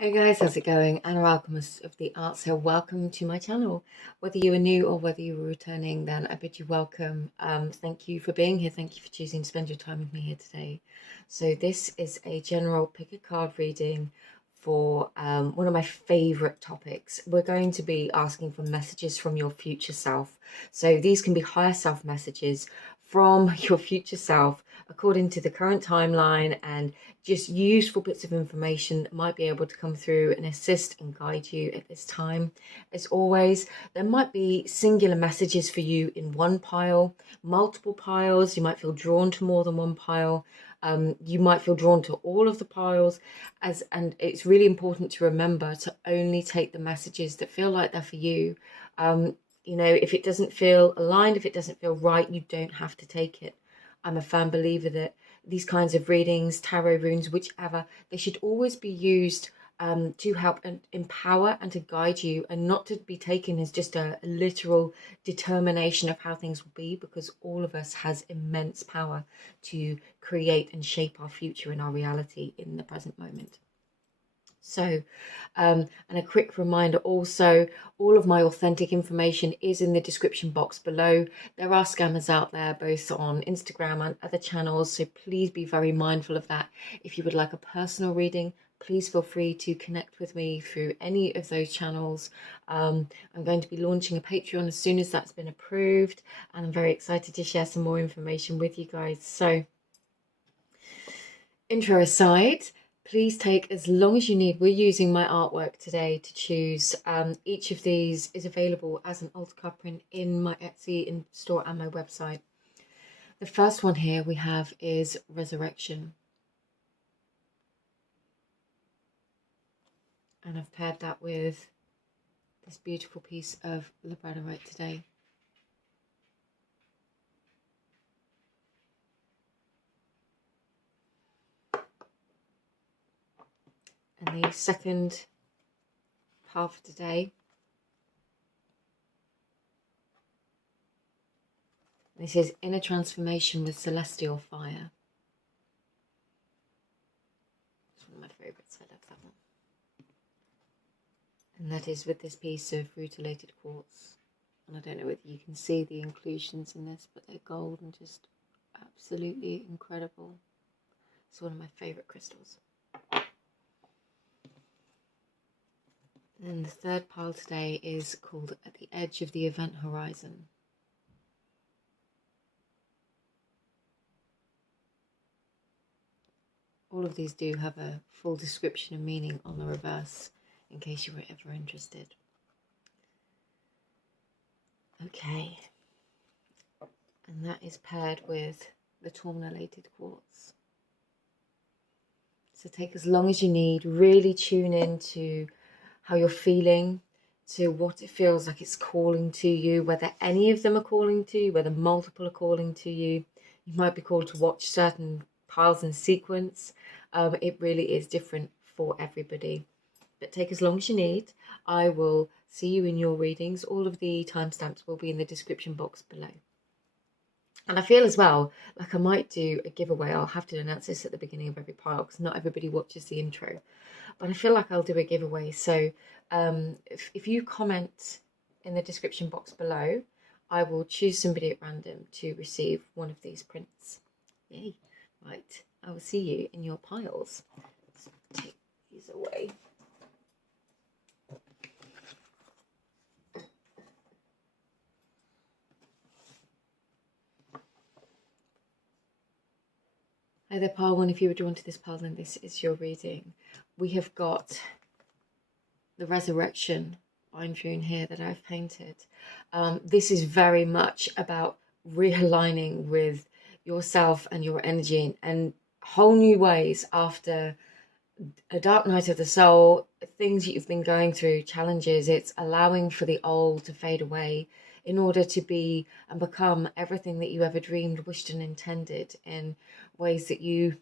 Hey guys, how's it going? Anna Alchemist of the Art. So welcome to my channel. Whether you are new or whether you are returning, then I bid you welcome. Thank you for being here. Thank you for choosing to spend your time with me here today. So this is a general pick a card reading for one of my favorite topics. We're going to be asking for messages from your future self. So these can be higher self messages from your future self according to the current timeline and just useful bits of information that might be able to come through and assist and guide you at this time. As always, there might be singular messages for you in one pile, multiple piles. You might feel drawn to more than one pile. You might feel drawn to all of the piles, and it's really important to remember to only take the messages that feel like they're for you. If it doesn't feel aligned, if it doesn't feel right, you don't have to take it. I'm a firm believer that these kinds of readings, tarot runes, whichever, they should always be used to help and empower and to guide you, and not to be taken as just a literal determination of how things will be, because all of us has immense power to create and shape our future and our reality in the present moment. So, and a quick reminder also, all of my authentic information is in the description box below. There are scammers out there, both on Instagram and other channels, so please be very mindful of that. If you would like a personal reading, please feel free to connect with me through any of those channels. I'm going to be launching a Patreon as soon as that's been approved, and I'm very excited to share some more information with you guys. So, intro aside, please take as long as you need. We're using my artwork today to choose. Each of these is available as an altar card print in my Etsy store and my website. The first one here we have is Resurrection. And I've paired that with this beautiful piece of labradorite today. And the second part for today, this is Inner Transformation with Celestial Fire. It's one of my favourites. I love that one. And that is with this piece of rutilated quartz. And I don't know whether you can see the inclusions in this, but they're gold and just absolutely incredible. It's one of my favourite crystals. And the third pile today is called At the Edge of the Event Horizon. All of these do have a full description and meaning on the reverse, in case you were ever interested. Okay, and that is paired with the tourmalinated quartz. So take as long as you need, really tune in to how you're feeling, to what it feels like it's calling to you, whether any of them are calling to you, whether multiple are calling to you. You might be called to watch certain piles in sequence. It really is different for everybody. But take as long as you need. I will see you in your readings. All of the timestamps will be in the description box below. And I feel as well like I might do a giveaway. I'll have to announce this at the beginning of every pile because not everybody watches the intro. But I feel like I'll do a giveaway. So if you comment in the description box below, I will choose somebody at random to receive one of these prints. Yay. Right. I will see you in your piles. Let's take these away. Hi there, pile one. If you were drawn to this pile, then this is your reading. We have got the Resurrection bind rune here that I've painted. This is very much about realigning with yourself and your energy and whole new ways after a dark night of the soul, things you've been going through, challenges. It's allowing for the old to fade away in order to be and become everything that you ever dreamed, wished and intended in ways that you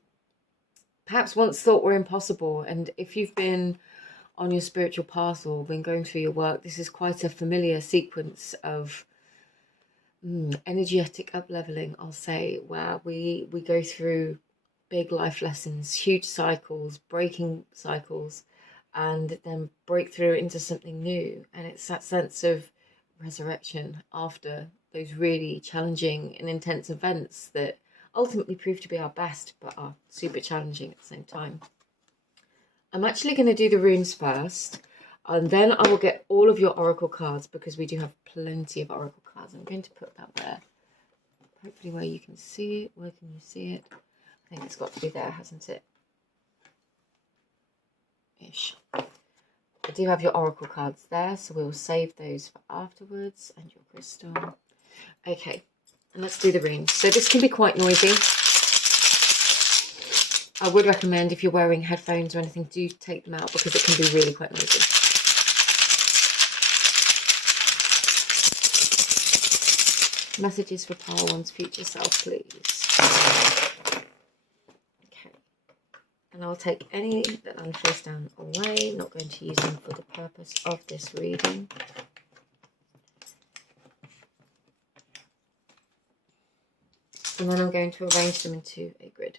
perhaps once thought were impossible. And if you've been on your spiritual path or been going through your work, this is quite a familiar sequence of energetic up-leveling, I'll say, where we go through big life lessons, huge cycles, breaking cycles, and then break through into something new. And it's that sense of resurrection after those really challenging and intense events that ultimately prove to be our best, but are super challenging at the same time. I'm actually going to do the runes first, and then I will get all of your oracle cards, because we do have plenty of oracle cards. I'm going to put that there, hopefully where you can see it. Where can you see it? I think it's got to be there, hasn't it? Ish. I do have your oracle cards there, so we'll save those for afterwards, and your crystal. Okay, and let's do the runes. So this can be quite noisy. I would recommend, if you're wearing headphones or anything, do take them out, because it can be really quite noisy. Messages for Pile One's future self, please. Okay. And I'll take any that I'm face down away. Not going to use them for the purpose of this reading. And then I'm going to arrange them into a grid.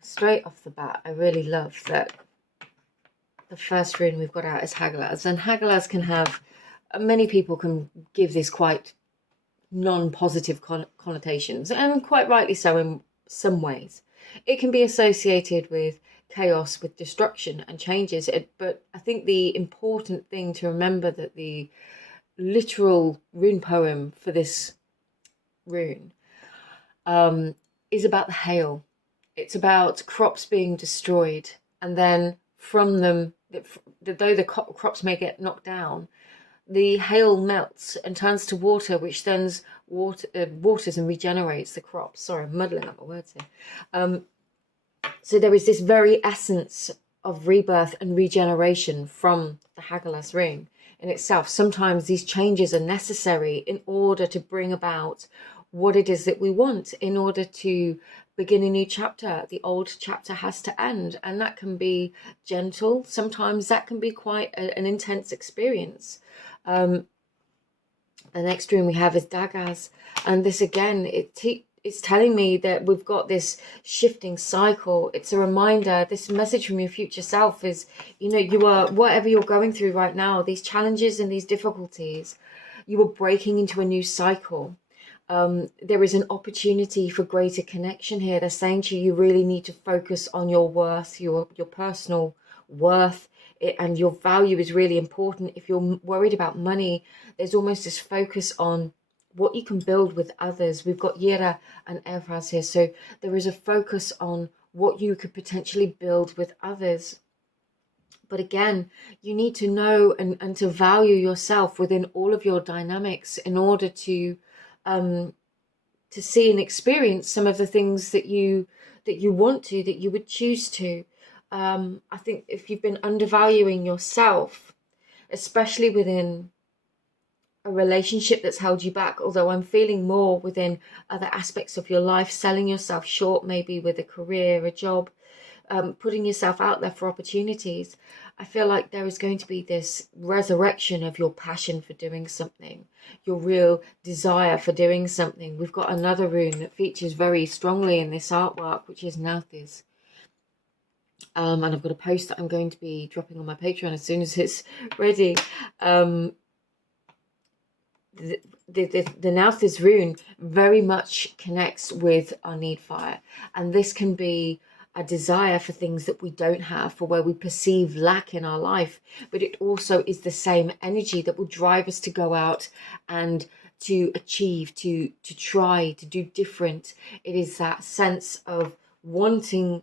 Straight off the bat, I really love that the first rune we've got out is Hagalaz. And Hagalaz can have, many people can give this quite non-positive connotations, and quite rightly so in some ways. It can be associated with chaos, with destruction and changes. But I think the important thing to remember, that the literal rune poem for this rune is about the hail. It's about crops being destroyed, and then from them, though the crops may get knocked down, the hail melts and turns to water, which then waters and regenerates the crops. Sorry, I'm muddling up my words here. So there is this very essence of rebirth and regeneration from the Hagalaz rune in itself. Sometimes these changes are necessary in order to bring about what it is that we want, in order to begin a new chapter. The old chapter has to end, and that can be gentle. Sometimes that can be quite an intense experience. The next rune we have is Dagaz, and this again, it's telling me that we've got this shifting cycle. It's a reminder. This message from your future self is, you are, whatever you're going through right now, these challenges and these difficulties, you are breaking into a new cycle. There is an opportunity for greater connection here. They're saying to you, you really need to focus on your worth, your personal worth, and your value is really important. If you're worried about money, there's almost this focus on what you can build with others. We've got Yera and Evraz here, so there is a focus on what you could potentially build with others. But again, you need to know and to value yourself within all of your dynamics in order to see and experience some of the things that you want to, that you would choose to. I think if you've been undervaluing yourself, especially within a relationship that's held you back, although I'm feeling more within other aspects of your life, selling yourself short, maybe with a career, a job, putting yourself out there for opportunities, I feel like there is going to be this resurrection of your passion for doing something, your real desire for doing something. We've got another rune that features very strongly in this artwork, which is Nathis. And I've got a post that I'm going to be dropping on my Patreon as soon as it's ready. The Nathis rune very much connects with our need fire, and this can be a desire for things that we don't have, for where we perceive lack in our life, but it also is the same energy that will drive us to go out and to achieve, to try, to do different. It is that sense of wanting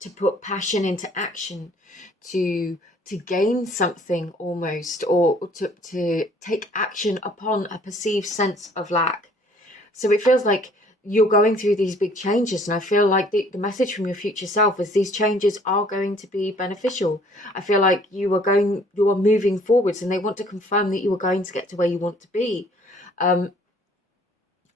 to put passion into action, to gain something almost, or to take action upon a perceived sense of lack. So it feels like you're going through these big changes, and I feel like the message from your future self is these changes are going to be beneficial. I feel like you are moving forwards, and they want to confirm that you are going to get to where you want to be.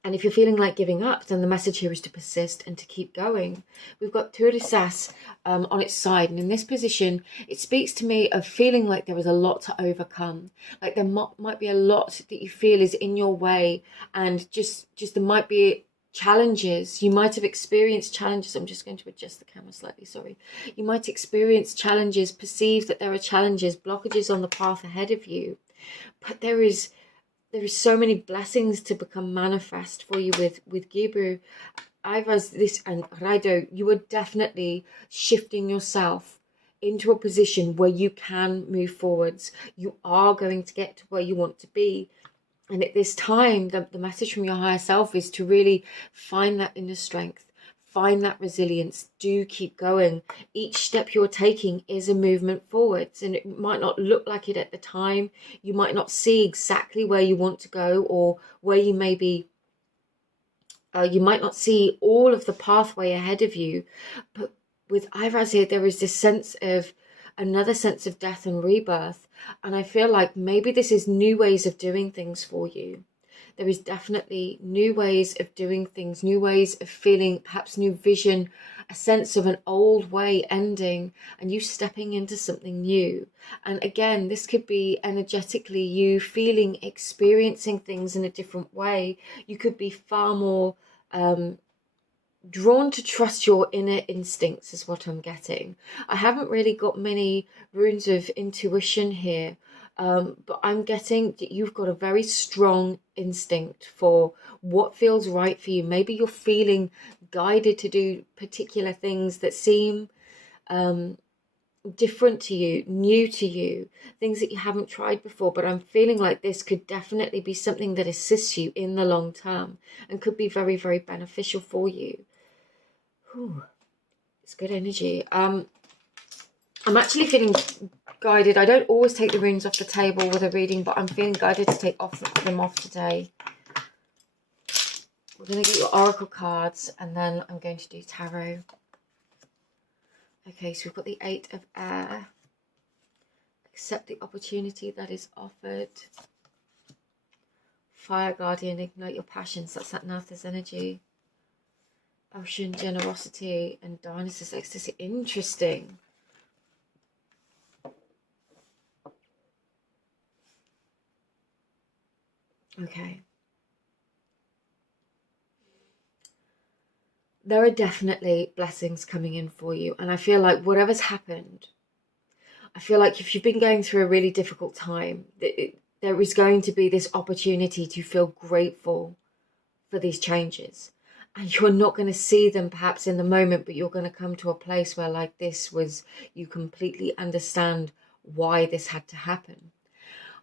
And if you're feeling like giving up, then the message here is to persist and to keep going. We've got Turisas on its side. And in this position, it speaks to me of feeling like there is a lot to overcome. Like there might be a lot that you feel is in your way. And just there might be challenges. You might have experienced challenges. I'm just going to adjust the camera slightly, sorry. You might experience challenges, perceive that there are challenges, blockages on the path ahead of you. But there is so many blessings to become manifest for you with Gibru. Ivaz, this and Raido, you are definitely shifting yourself into a position where you can move forwards. You are going to get to where you want to be. And at this time, the message from your higher self is to really find that inner strength. Find that resilience. Do keep going. Each step you're taking is a movement forwards, and it might not look like it at the time. You might not see exactly where you want to go, or where you may be. You might not see all of the pathway ahead of you, but with Iraz here, there is this sense of another sense of death and rebirth, and I feel like maybe this is new ways of doing things for you. There is definitely new ways of doing things, new ways of feeling, perhaps new vision, a sense of an old way ending and you stepping into something new. And again, this could be energetically you feeling, experiencing things in a different way. You could be far more drawn to trust your inner instincts is what I'm getting. I haven't really got many runes of intuition here. But I'm getting that you've got a very strong instinct for what feels right for you. Maybe you're feeling guided to do particular things that seem different to you, new to you, things that you haven't tried before. But I'm feeling like this could definitely be something that assists you in the long term and could be very, very beneficial for you. Whew, it's good energy. I'm actually feeling guided. I don't always take the runes off the table with a reading, but I'm feeling guided to take them off today. We're going to get your oracle cards, and then I'm going to do tarot. Okay, so we've got the 8 of Air. Accept the opportunity that is offered. Fire Guardian, ignite your passions. That's that Natha's energy. Ocean, generosity, and Dionysus, ecstasy. Interesting. Okay. There are definitely blessings coming in for you. And I feel like whatever's happened, I feel like if you've been going through a really difficult time, there is going to be this opportunity to feel grateful for these changes. And you're not going to see them perhaps in the moment, but you're going to come to a place where like this was, you completely understand why this had to happen.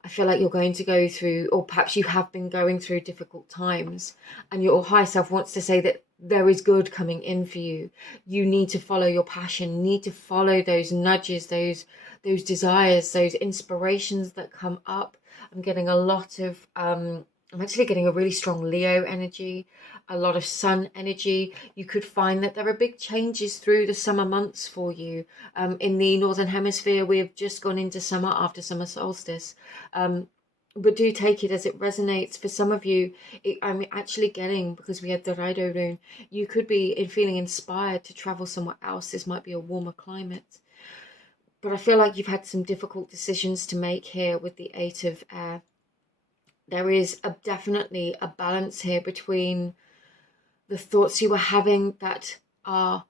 I feel like you're going to go through, or perhaps you have been going through difficult times, and your higher self wants to say that there is good coming in for you. You need to follow your passion, need to follow those nudges, those desires, those inspirations that come up. I'm getting a lot of, I'm actually getting a really strong Leo energy, a lot of sun energy. You could find that there are big changes through the summer months for you. In the Northern Hemisphere, we have just gone into summer after summer solstice. But do take it as it resonates. For some of you, I'm actually getting, because we had the Raido rune, you could be feeling inspired to travel somewhere else. This might be a warmer climate. But I feel like you've had some difficult decisions to make here with the 8 of Air. There is definitely a balance here between the thoughts you were having that are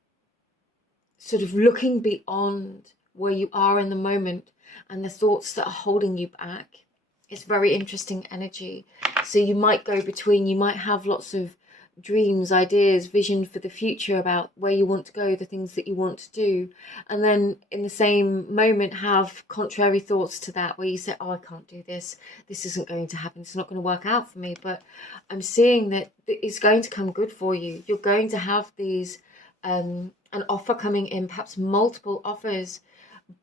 sort of looking beyond where you are in the moment and the thoughts that are holding you back. It's very interesting energy. So you might go between, you might have lots of dreams, ideas, vision for the future about where you want to go, the things that you want to do. And then in the same moment have contrary thoughts to that where you say, oh, I can't do this. This isn't going to happen. It's not going to work out for me. But I'm seeing that it's going to come good for you. You're going to have these, an offer coming in, perhaps multiple offers.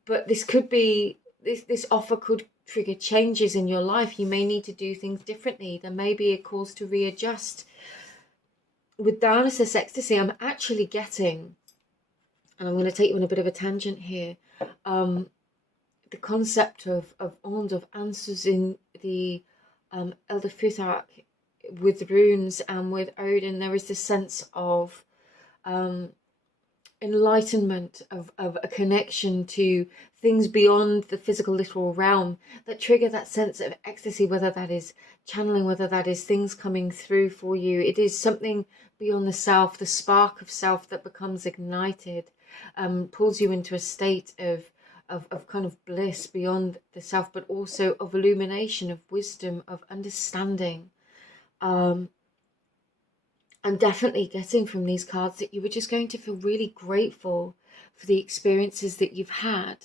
But this could be, this offer could trigger changes in your life. You may need to do things differently. There may be a cause to readjust. With Dionysus ecstasy, I'm actually getting, and I'm going to take you on a bit of a tangent here, the concept of answers in the Elder Futhark with runes and with Odin, there is this sense of enlightenment, of a connection to things beyond the physical literal realm that trigger that sense of ecstasy, whether that is channeling, whether that is things coming through for you. It is something beyond the self, the spark of self that becomes ignited, pulls you into a state of kind of bliss beyond the self, but also of illumination, of wisdom, of understanding. I'm definitely getting from these cards that you were just going to feel really grateful for the experiences that you've had.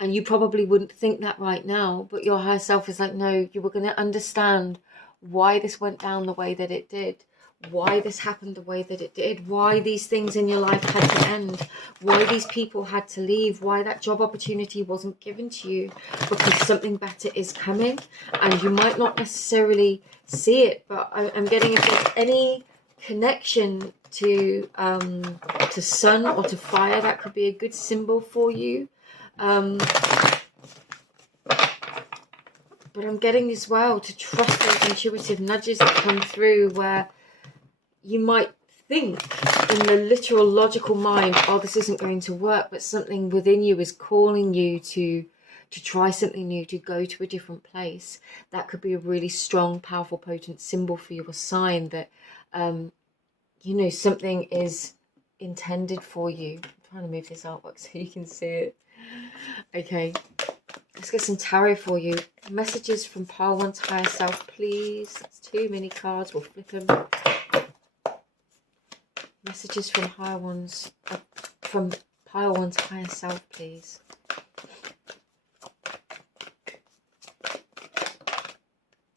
And you probably wouldn't think that right now, but your higher self is like, no, you were going to understand why this went down the way that it did, why this happened the way that it did, why these things in your life had to end, why these people had to leave, why that job opportunity wasn't given to you, because something better is coming. And you might not necessarily see it, but I'm getting, if there's any connection to sun or to fire, that could be a good symbol for you. But I'm getting as well to trust those intuitive nudges that come through, where you might think in the literal logical mind, oh, this isn't going to work, but something within you is calling you to try something new, to go to a different place. That could be a really strong, powerful, potent symbol for you, a sign that you know, something is intended for you. I'm trying to move this artwork so you can see it. Okay, let's get some tarot for you. Messages from Pile One's higher self, please. That's too many cards. We'll flip them. Messages from Pile One's higher self, please.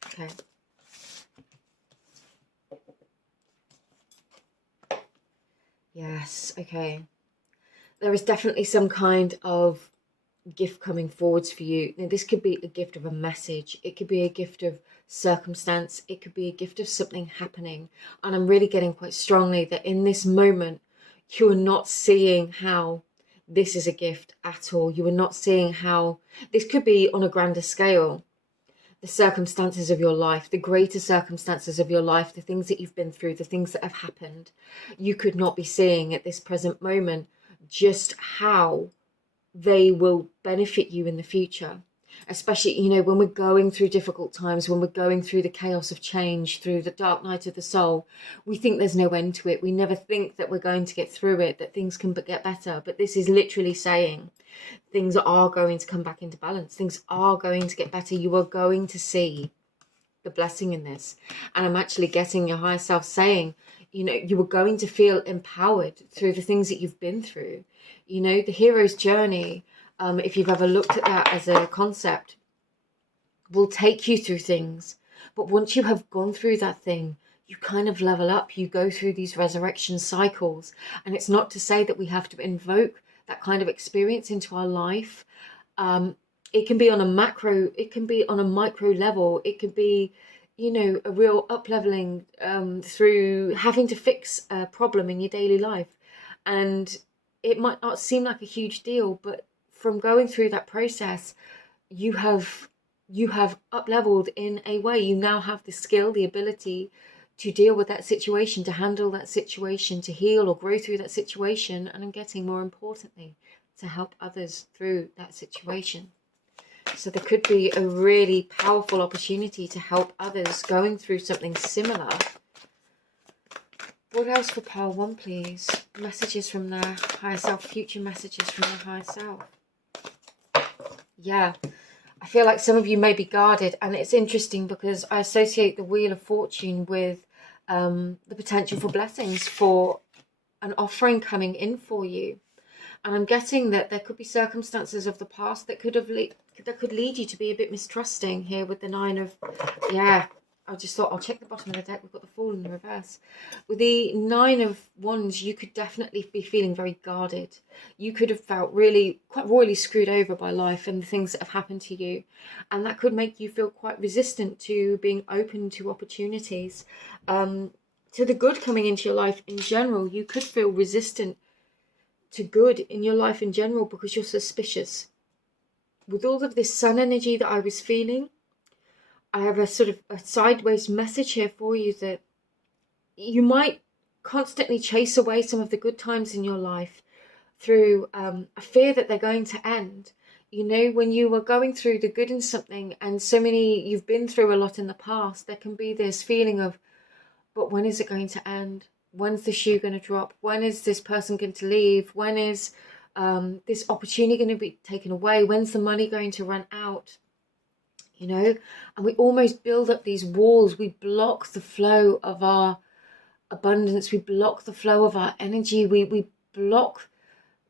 Okay. Yes, okay. There is definitely some kind of gift coming forwards for you. Now, this could be a gift of a message. It could be a gift of circumstance. It could be a gift of something happening. And I'm really getting quite strongly that in this moment, you are not seeing how this is a gift at all. You are not seeing how this could be on a grander scale. The circumstances of your life, the greater circumstances of your life, the things that you've been through, the things that have happened, you could not be seeing at this present moment just how they will benefit you in the future. Especially, you know, when we're going through difficult times, when we're going through the chaos of change, through the dark night of the soul, we think there's no end to it. We never think that we're going to get through it, that things can get better. But this is literally saying things are going to come back into balance. Things are going to get better. You are going to see the blessing in this. And I'm actually getting your higher self saying, you know, you are going to feel empowered through the things that you've been through. You know, the hero's journey, if you've ever looked at that as a concept, will take you through things. But once you have gone through that thing, you kind of level up. You go through these resurrection cycles. And it's not to say that we have to invoke that kind of experience into our life. It can be on a macro, it can be on a micro level. It could be, you know, a real up-leveling through having to fix a problem in your daily life. And it might not seem like a huge deal, but from going through that process, you have up-leveled in a way. You now have the skill, the ability to deal with that situation, to handle that situation, to heal or grow through that situation. And I'm getting, more importantly, to help others through that situation. So there could be a really powerful opportunity to help others going through something similar. What else for pile one, please? Messages from their higher self, future messages from their higher self. Yeah, I feel like some of you may be guarded, and it's interesting because I associate the Wheel of Fortune with the potential for blessings, for an offering coming in for you. And I'm getting that there could be circumstances of the past that could lead you to be a bit mistrusting here with the Nine of, yeah, I just thought I'll check the bottom of the deck. We've got the Fool in the reverse. With the Nine of Wands, you could definitely be feeling very guarded. You could have felt really, quite royally screwed over by life and the things that have happened to you. And that could make you feel quite resistant to being open to opportunities. To the good coming into your life in general, you could feel resistant to good in your life in general because you're suspicious. With all of this sun energy that I was feeling, I have a sort of a sideways message here for you, that you might constantly chase away some of the good times in your life through a fear that they're going to end. You know, when you were going through the good in something, and you've been through a lot in the past, there can be this feeling of, but when is it going to end? When's the shoe going to drop? When is this person going to leave? When is this opportunity going to be taken away? When's the money going to run out? You know, and we almost build up these walls. We block the flow of our abundance. We block the flow of our energy. We block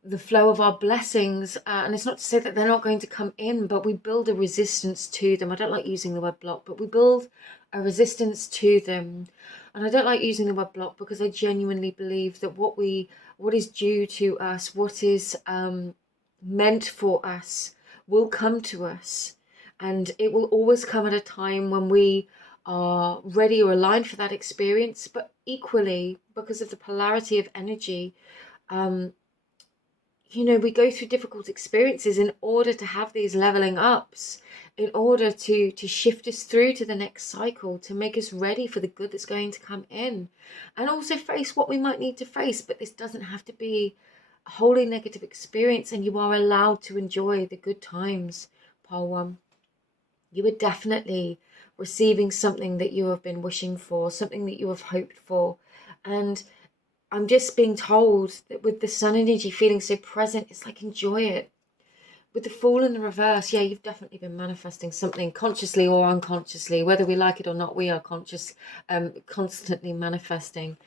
the flow of our blessings. And it's not to say that they're not going to come in, but we build a resistance to them. I don't like using the word block, but we build a resistance to them. And I don't like using the word block because I genuinely believe that what is due to us, what is meant for us, will come to us. And it will always come at a time when we are ready or aligned for that experience. But equally, because of the polarity of energy, you know, we go through difficult experiences in order to have these leveling ups, in order to shift us through to the next cycle, to make us ready for the good that's going to come in, and also face what we might need to face. But this doesn't have to be a wholly negative experience, and you are allowed to enjoy the good times, Pile 1. You are definitely receiving something that you have been wishing for, something that you have hoped for. And I'm just being told that with the sun energy feeling so present, it's like, enjoy it. With the Fool in the reverse, yeah, you've definitely been manifesting something consciously or unconsciously. Whether we like it or not, we are constantly manifesting.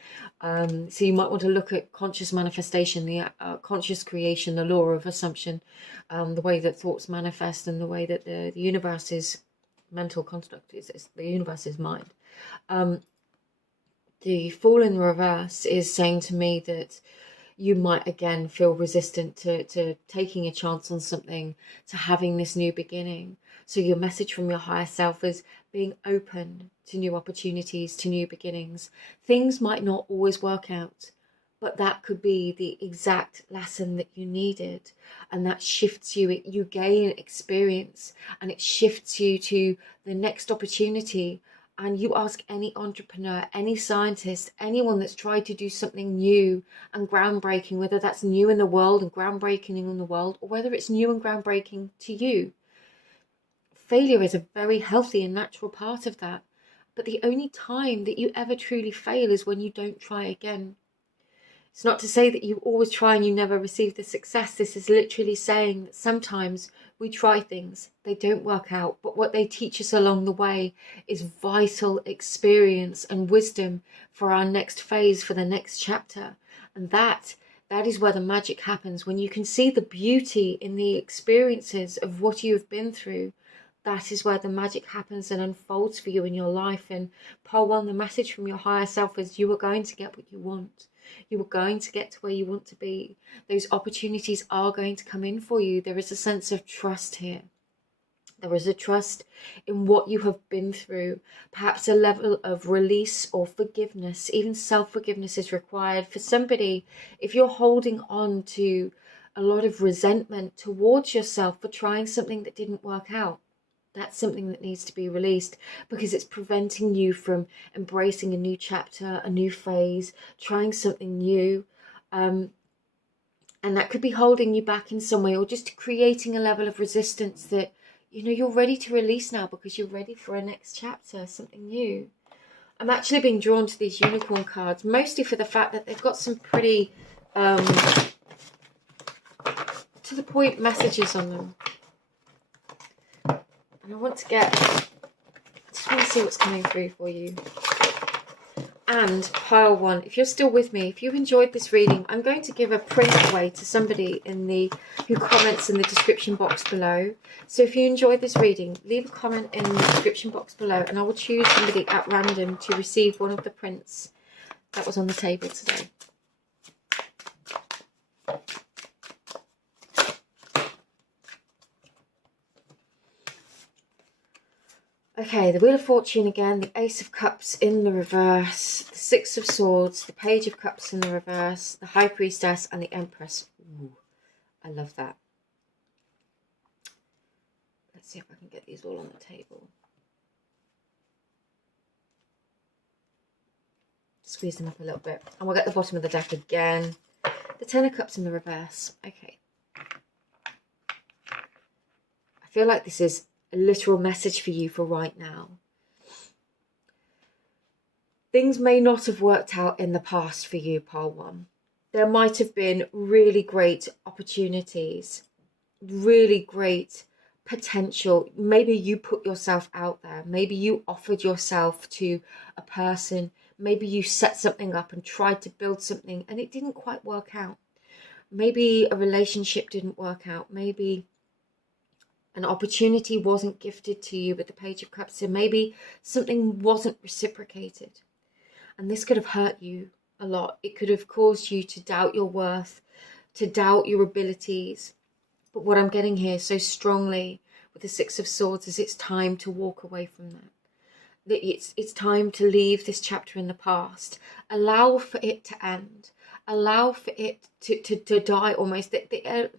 So you might want to look at conscious manifestation, the conscious creation, the law of assumption, the way that thoughts manifest, and the way that the universe is mental construct. The universe is mind. The Fool in reverse is saying to me that you might again feel resistant to taking a chance on something, to having this new beginning. So your message from your higher self is being open to new opportunities, to new beginnings. Things might not always work out, but that could be the exact lesson that you needed. And that shifts you, you gain experience, and it shifts you to the next opportunity. And you ask any entrepreneur, any scientist, anyone that's tried to do something new and groundbreaking, whether that's new in the world and groundbreaking in the world, or whether it's new and groundbreaking to you. Failure is a very healthy and natural part of that. But the only time that you ever truly fail is when you don't try again. It's not to say that you always try and you never receive the success. This is literally saying that sometimes we try things, they don't work out, but what they teach us along the way is vital experience and wisdom for our next phase, for the next chapter. And that is where the magic happens. When you can see the beauty in the experiences of what you have been through, that is where the magic happens and unfolds for you in your life. And Pole 1, the message from your higher self is you are going to get what you want. You are going to get to where you want to be. Those opportunities are going to come in for you. There is a sense of trust here. There is a trust in what you have been through. Perhaps a level of release or forgiveness. Even self-forgiveness is required for somebody. If you're holding on to a lot of resentment towards yourself for trying something that didn't work out, that's something that needs to be released, because it's preventing you from embracing a new chapter, a new phase, trying something new. And that could be holding you back in some way, or just creating a level of resistance that, you know, you're ready to release now because you're ready for a next chapter, something new. I'm actually being drawn to these unicorn cards, mostly for the fact that they've got some pretty to the point messages on them. And I just want to see what's coming through for you. And Pile 1, if you're still with me, if you enjoyed this reading, I'm going to give a print away to somebody who comments in the description box below. So if you enjoyed this reading, leave a comment in the description box below, and I will choose somebody at random to receive one of the prints that was on the table today. Okay, the Wheel of Fortune again, the Ace of Cups in the reverse, the Six of Swords, the Page of Cups in the reverse, the High Priestess, and the Empress. Ooh, I love that. Let's see if I can get these all on the table. Squeeze them up a little bit. And we'll get the bottom of the deck again. The Ten of Cups in the reverse. Okay. I feel like this is a literal message for you for right now. Things may not have worked out in the past for you, Pile 1. There might have been really great opportunities, really great potential. Maybe you put yourself out there. Maybe you offered yourself to a person. Maybe you set something up and tried to build something and it didn't quite work out. Maybe a relationship didn't work out. Maybe an opportunity wasn't gifted to you with the Page of Cups. So maybe something wasn't reciprocated. And this could have hurt you a lot. It could have caused you to doubt your worth, to doubt your abilities. But what I'm getting here so strongly with the Six of Swords is it's time to walk away from that. That it's time to leave this chapter in the past. Allow for it to end. Allow for it to die almost. The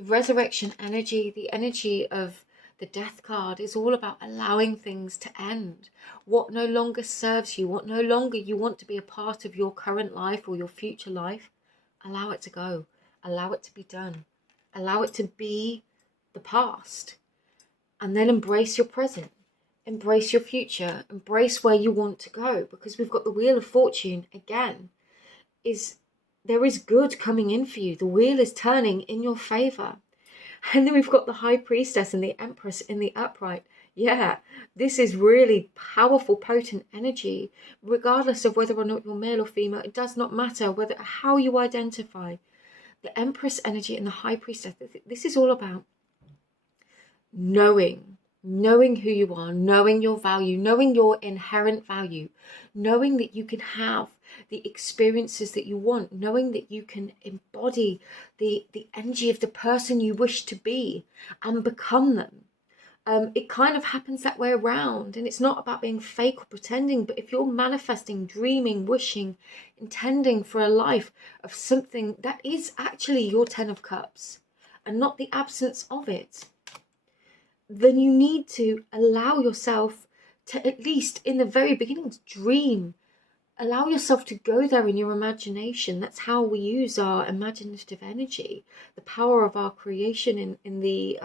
resurrection energy, the energy of the Death card is all about allowing things to end. What no longer serves you, what no longer you want to be a part of your current life or your future life, allow it to go. Allow it to be done. Allow it to be the past. And then embrace your present. Embrace your future. Embrace where you want to go. Because we've got the Wheel of Fortune again. There is good coming in for you. The wheel is turning in your favor. And then we've got the High Priestess and the Empress in the upright. Yeah, this is really powerful, potent energy. Regardless of whether or not you're male or female, it does not matter how you identify. The Empress energy and the High Priestess, this is all about knowing who you are, knowing your value, knowing your inherent value, knowing that you can have the experiences that you want, knowing that you can embody the energy of the person you wish to be and become them. It kind of happens that way around, and it's not about being fake or pretending, but if you're manifesting, dreaming, wishing, intending for a life of something that is actually your Ten of Cups and not the absence of it, then you need to allow yourself to, at least in the very beginning, dream. Allow yourself to go there in your imagination. That's how we use our imaginative energy, the power of our creation in the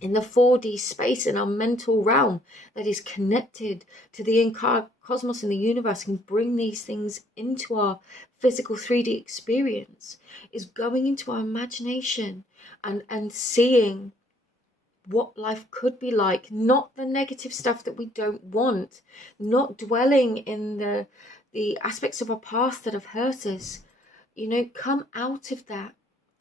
4D space, in our mental realm that is connected to the entire cosmos and the universe, and bring these things into our physical 3D experience, is going into our imagination and seeing what life could be like, not the negative stuff that we don't want, not dwelling in the aspects of our past that have hurt us. Come out of that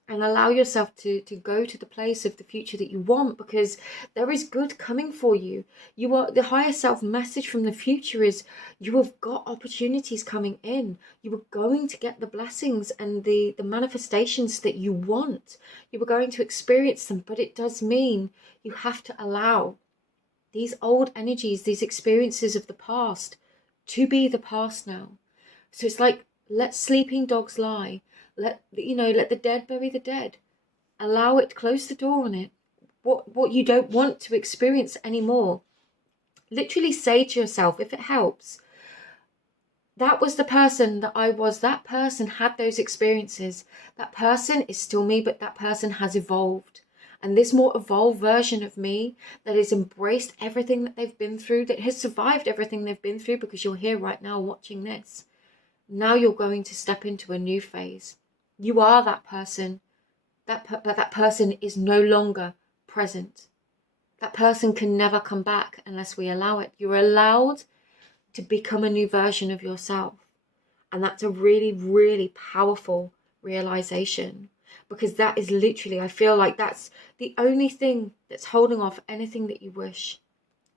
and allow yourself to go to the place of the future that you want, because there is good coming for you. You are the higher self message from the future is you have got opportunities coming in. You are going to get the blessings and the manifestations that you want. You are going to experience them, but it does mean you have to allow these old energies, these experiences of the past to be the past now. So it's like, let sleeping dogs lie. Let the dead bury the dead. Allow it, close the door on it. What you don't want to experience anymore. Literally say to yourself, if it helps, that was the person that I was. That person had those experiences. That person is still me, but that person has evolved. And this more evolved version of me that has embraced everything that they've been through, that has survived everything they've been through, because you're here right now watching this. Now you're going to step into a new phase. You are that person. That person is no longer present. That person can never come back unless we allow it. You're allowed to become a new version of yourself. And that's a really, really powerful realization, because that is literally, I feel like that's the only thing that's holding off anything that you wish.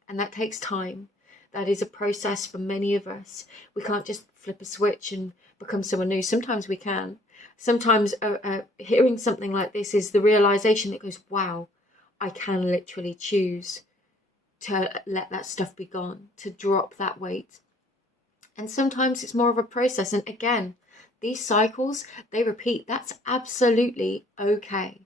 And that takes time. That is a process for many of us. We can't just flip a switch and become someone new. Sometimes we can. Sometimes hearing something like this is the realization that goes, wow, I can literally choose to let that stuff be gone, to drop that weight. And sometimes it's more of a process. And again, these cycles, they repeat. That's absolutely okay.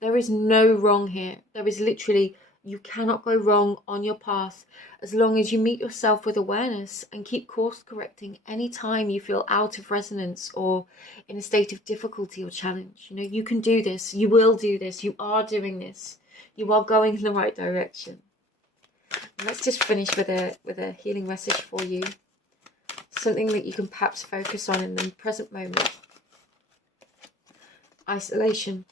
There is no wrong here. There is literally You cannot go wrong on your path as long as you meet yourself with awareness and keep course correcting anytime you feel out of resonance or in a state of difficulty or challenge. You know, you can do this, you will do this, you are doing this, you are going in the right direction. And let's just finish with a healing message for you. Something that you can perhaps focus on in the present moment. Isolation.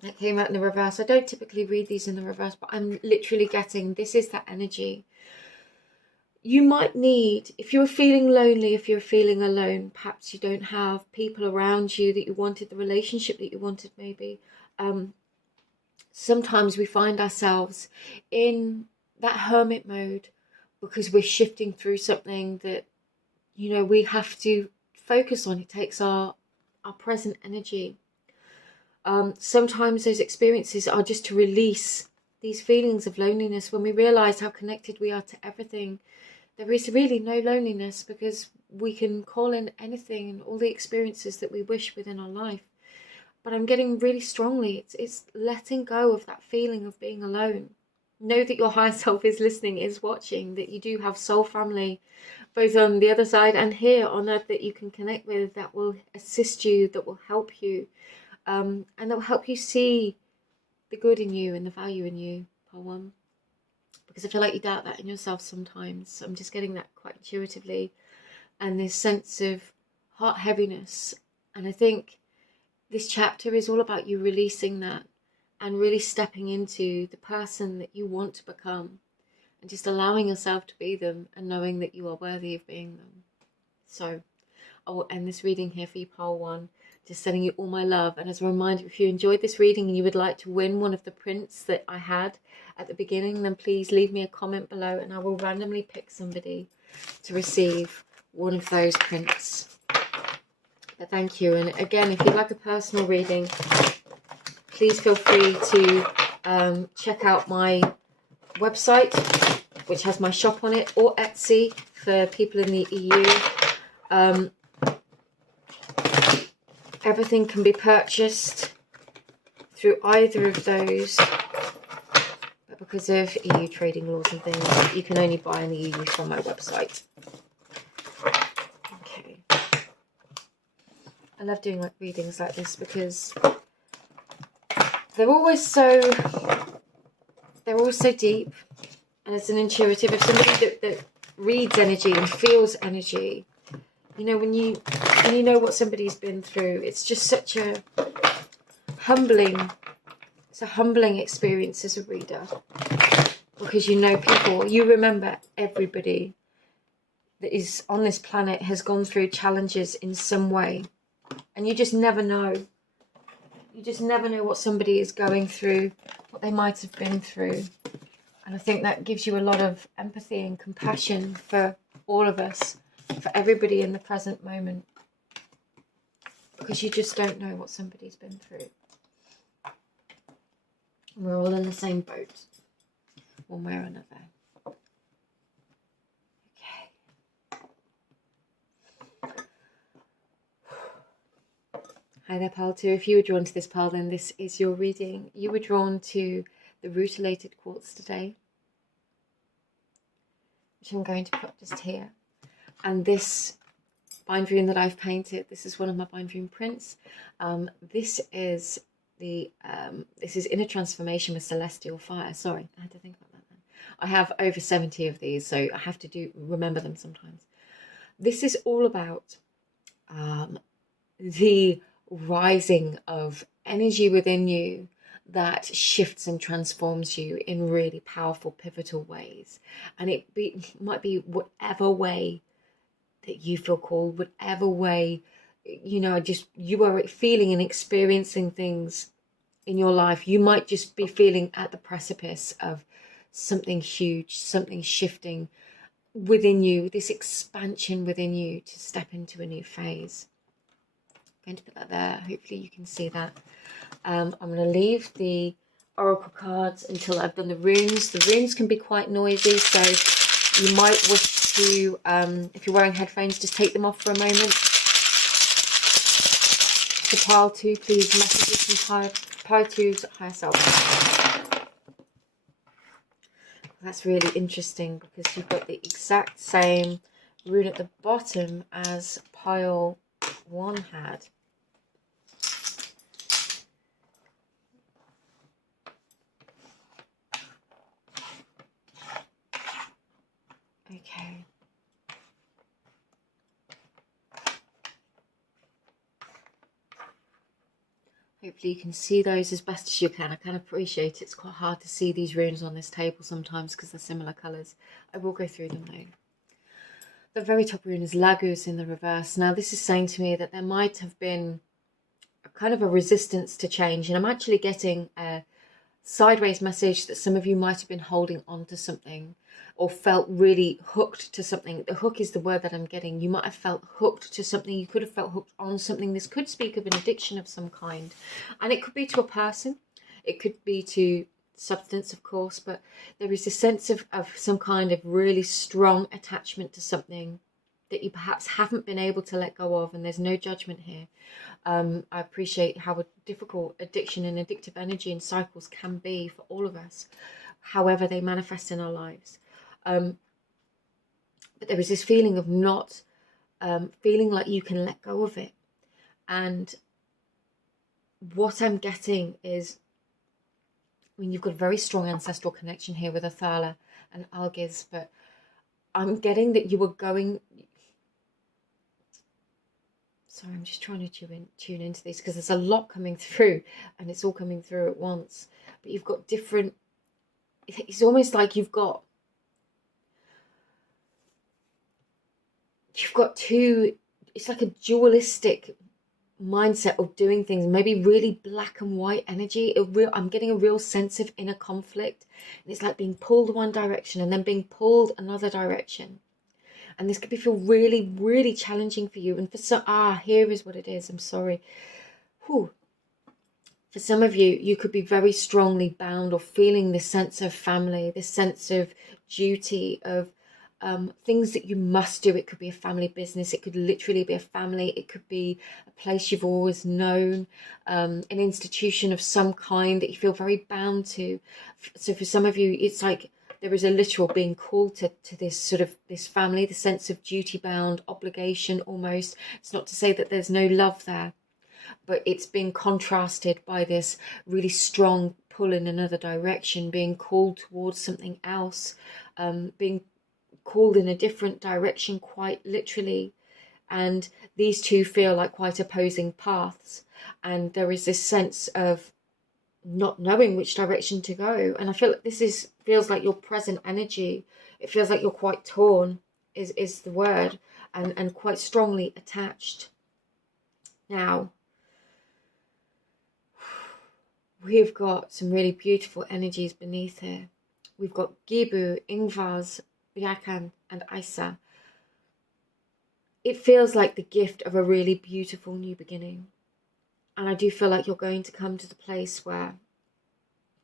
That came out in the reverse. I don't typically read these in the reverse, but I'm literally getting, this is that energy. You might need, if you're feeling lonely, if you're feeling alone, perhaps you don't have people around you that you wanted, the relationship that you wanted maybe. Sometimes we find ourselves in that hermit mode because we're shifting through something that, you know, we have to focus on. It takes our present energy. Sometimes those experiences are just to release these feelings of loneliness. When we realize how connected we are to everything, there is really no loneliness, because we can call in anything and all the experiences that we wish within our life. But I'm getting really strongly, it's letting go of that feeling of being alone. Know that your higher self is listening, is watching, that you do have soul family, both on the other side and here on earth, that you can connect with, that will assist you, that will help you. And that will help you see the good in you and the value in you, Pole 1. Because I feel like you doubt that in yourself sometimes. I'm just getting that quite intuitively. And this sense of heart heaviness. And I think this chapter is all about you releasing that and really stepping into the person that you want to become. And just allowing yourself to be them and knowing that you are worthy of being them. So I will end this reading here for you, Pole 1. Just sending you all my love. And as a reminder, if you enjoyed this reading and you would like to win one of the prints that I had at the beginning, then please leave me a comment below and I will randomly pick somebody to receive one of those prints. But thank you. And again, if you'd like a personal reading, please feel free to check out my website, which has my shop on it, or Etsy for people in the EU. Everything can be purchased through either of those, but because of EU trading laws and things, you can only buy in the EU from my website. Okay. I love doing like readings like this because they're always so deep, and it's an intuitive. If somebody that reads energy and feels energy, you know, when you know what somebody's been through, it's just such a humbling, it's a humbling experience as a reader, because you know people, you remember everybody that is on this planet has gone through challenges in some way, and you just never know. You just never know what somebody is going through, what they might have been through. And I think that gives you a lot of empathy and compassion for all of us, for everybody in the present moment, because you just don't know what somebody's been through. And we're all in the same boat, one way or another. Okay. Hi there, pile 2. If you were drawn to this pile, then this is your reading. You were drawn to the rutilated quartz today, which I'm going to put just here. And this bind rune that I've painted, this is one of my bind rune prints. This is Inner Transformation with Celestial Fire. Sorry, I had to think about that then. I have over 70 of these, so I have to remember them sometimes. This is all about the rising of energy within you that shifts and transforms you in really powerful, pivotal ways. And it might be whatever way that you feel called, whatever way, you know, you are feeling and experiencing things in your life. You might just be feeling at the precipice of something huge, something shifting within you, this expansion within you to step into a new phase. I'm going to put that there. Hopefully you can see that. I'm going to leave the oracle cards until I've done the runes. The runes can be quite noisy, so you might wish to, if you're wearing headphones, just take them off for a moment. To pile 2, please, messages from pile 2's higher self. That's really interesting because you've got the exact same rune at the bottom as pile 1 had. Okay. Hopefully you can see those as best as you can. I can appreciate it's quite hard to see these runes on this table sometimes because they're similar colours. I will go through them though. The very top rune is Lagus in the reverse. Now this is saying to me that there might have been a kind of a resistance to change, and I'm actually getting a sideways message that some of you might have been holding on to something or felt really hooked to something. The hook is the word that I'm getting. You might have felt hooked to something. You could have felt hooked on something. This could speak of an addiction of some kind, and it could be to a person, it could be to substance, of course, but there is a sense of some kind of really strong attachment to something that you perhaps haven't been able to let go of, and there's no judgment here. I appreciate how difficult addiction and addictive energy and cycles can be for all of us, however they manifest in our lives. But there is this feeling of not feeling like you can let go of it. And what I'm getting is, I mean, you've got a very strong ancestral connection here with Athala and Algiz, but I'm getting that you were going... Sorry, I'm just trying to tune into this because there's a lot coming through and it's all coming through at once. But you've got different... It's almost like you've got two... It's like a dualistic mindset of doing things, maybe really black and white energy. I'm getting a real sense of inner conflict, and it's like being pulled one direction and then being pulled another direction, and this could feel really, really challenging for you. And for some, here is what it is. I'm sorry. Whew. For some of you, you could be very strongly bound or feeling this sense of family, this sense of duty, of things that you must do. It could be a family business. It could literally be a family. It could be a place you've always known, an institution of some kind that you feel very bound to. So for some of you, it's like there is a literal being called to this sort of this family, the sense of duty bound, obligation almost. It's not to say that there's no love there, but it's being contrasted by this really strong pull in another direction, being called towards something else, being called in a different direction, quite literally. And these two feel like quite opposing paths, and there is this sense of not knowing which direction to go. And I feel like this feels like your present energy. It feels like you're quite torn is the word, and quite strongly attached. Now we've got some really beautiful energies beneath here. We've got Gibu, Ingvaz, Yakan and Isa. It feels like the gift of a really beautiful new beginning. And I do feel like you're going to come to the place where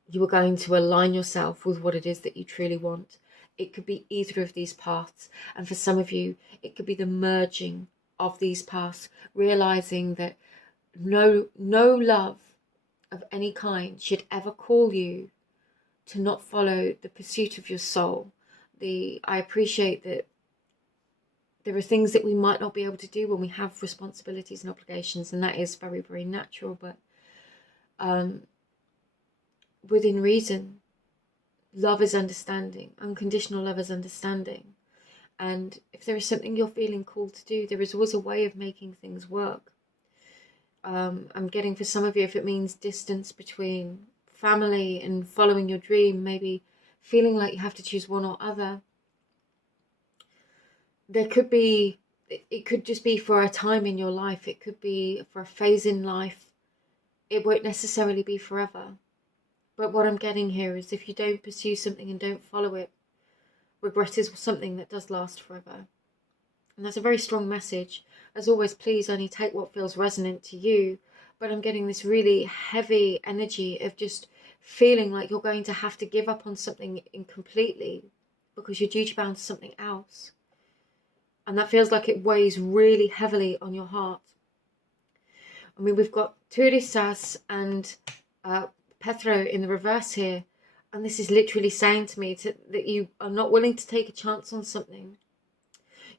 you are going to align yourself with what it is that you truly want. It could be either of these paths. And for some of you, it could be the merging of these paths, realizing that no love of any kind should ever call you to not follow the pursuit of your soul. I appreciate that there are things that we might not be able to do when we have responsibilities and obligations, and that is very, very natural, but within reason, love is understanding. Unconditional love is understanding. And if there is something you're feeling called to do, there is always a way of making things work. I'm getting for some of you, if it means distance between family and following your dream, maybe feeling like you have to choose one or other. There could be, it could just be for a time in your life. It could be for a phase in life. It won't necessarily be forever. But what I'm getting here is if you don't pursue something and don't follow it, regret is something that does last forever. And that's a very strong message. As always, please only take what feels resonant to you. But I'm getting this really heavy energy of just feeling like you're going to have to give up on something completely because you're duty bound to something else. And that feels like it weighs really heavily on your heart. I mean, we've got Turisas and Petro in the reverse here. And this is literally saying to me that you are not willing to take a chance on something.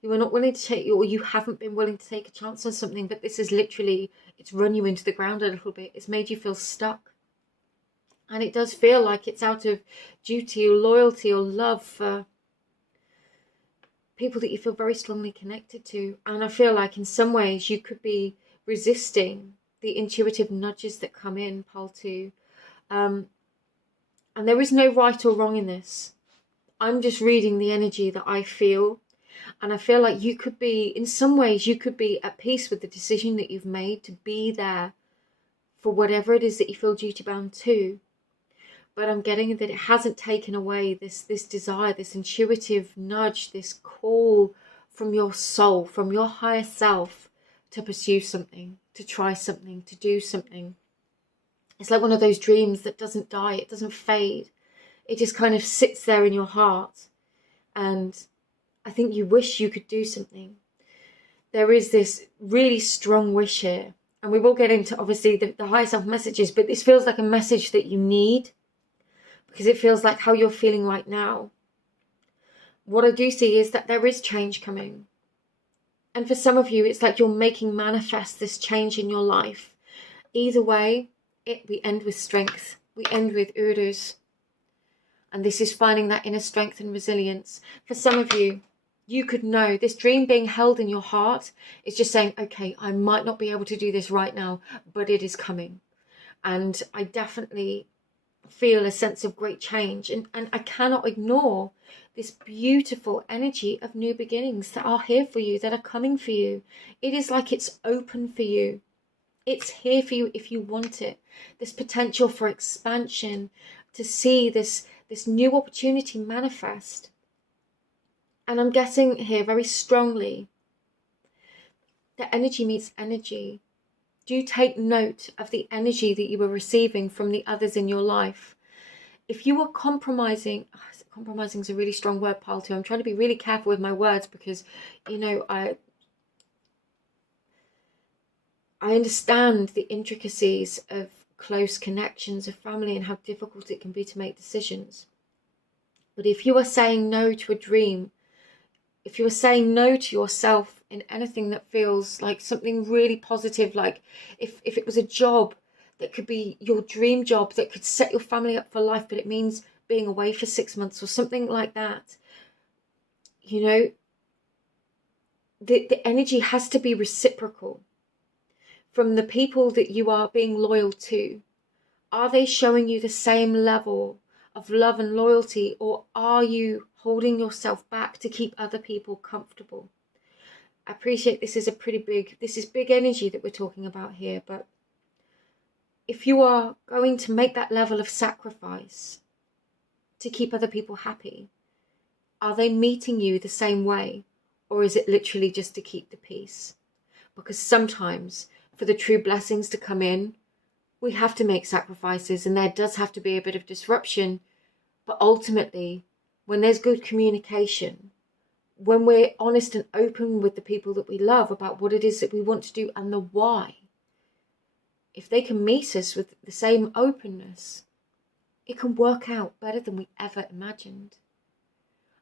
You are not willing to take, or you haven't been willing to take a chance on something, but this is literally, it's run you into the ground a little bit. It's made you feel stuck. And it does feel like it's out of duty or loyalty or love for people that you feel very strongly connected to. And I feel like in some ways you could be resisting the intuitive nudges that come in, Pal 2. And there is no right or wrong in this. I'm just reading the energy that I feel. And I feel like you could be, in some ways, you could be at peace with the decision that you've made to be there for whatever it is that you feel duty bound to. But I'm getting that it hasn't taken away this desire, this intuitive nudge, this call from your soul, from your higher self to pursue something, to try something, to do something. It's like one of those dreams that doesn't die, it doesn't fade. It just kind of sits there in your heart. And I think you wish you could do something. There is this really strong wish here. And we will get into, obviously, the higher self messages, but this feels like a message that you need, because it feels like how you're feeling right now. What I do see is that there is change coming. And for some of you, it's like you're making manifest this change in your life. Either way, we end with strength. We end with Urus. And this is finding that inner strength and resilience. For some of you, you could know this dream being held in your heart is just saying, okay, I might not be able to do this right now, but it is coming. And I definitely feel a sense of great change. And I cannot ignore this beautiful energy of new beginnings that are here for you, that are coming for you. It is like it's open for you. It's here for you if you want it. This potential for expansion, to see this new opportunity manifest. And I'm getting here very strongly that energy meets energy. Do take note of the energy that you are receiving from the others in your life. If you are compromising is a really strong word, Pile 2. I'm trying to be really careful with my words because, you know, I understand the intricacies of close connections of family and how difficult it can be to make decisions. But if you are saying no to a dream, if you are saying no to yourself in anything that feels like something really positive, like if it was a job that could be your dream job that could set your family up for life, but it means being away for 6 months or something like that, you know, the energy has to be reciprocal from the people that you are being loyal to. Are they showing you the same level of love and loyalty, or are you holding yourself back to keep other people comfortable? I appreciate this is big energy that we're talking about here, but if you are going to make that level of sacrifice to keep other people happy, are they meeting you the same way, or is it literally just to keep the peace? Because sometimes for the true blessings to come in, we have to make sacrifices, and there does have to be a bit of disruption. But ultimately, when there's good communication, when we're honest and open with the people that we love about what it is that we want to do and the why, if they can meet us with the same openness, it can work out better than we ever imagined.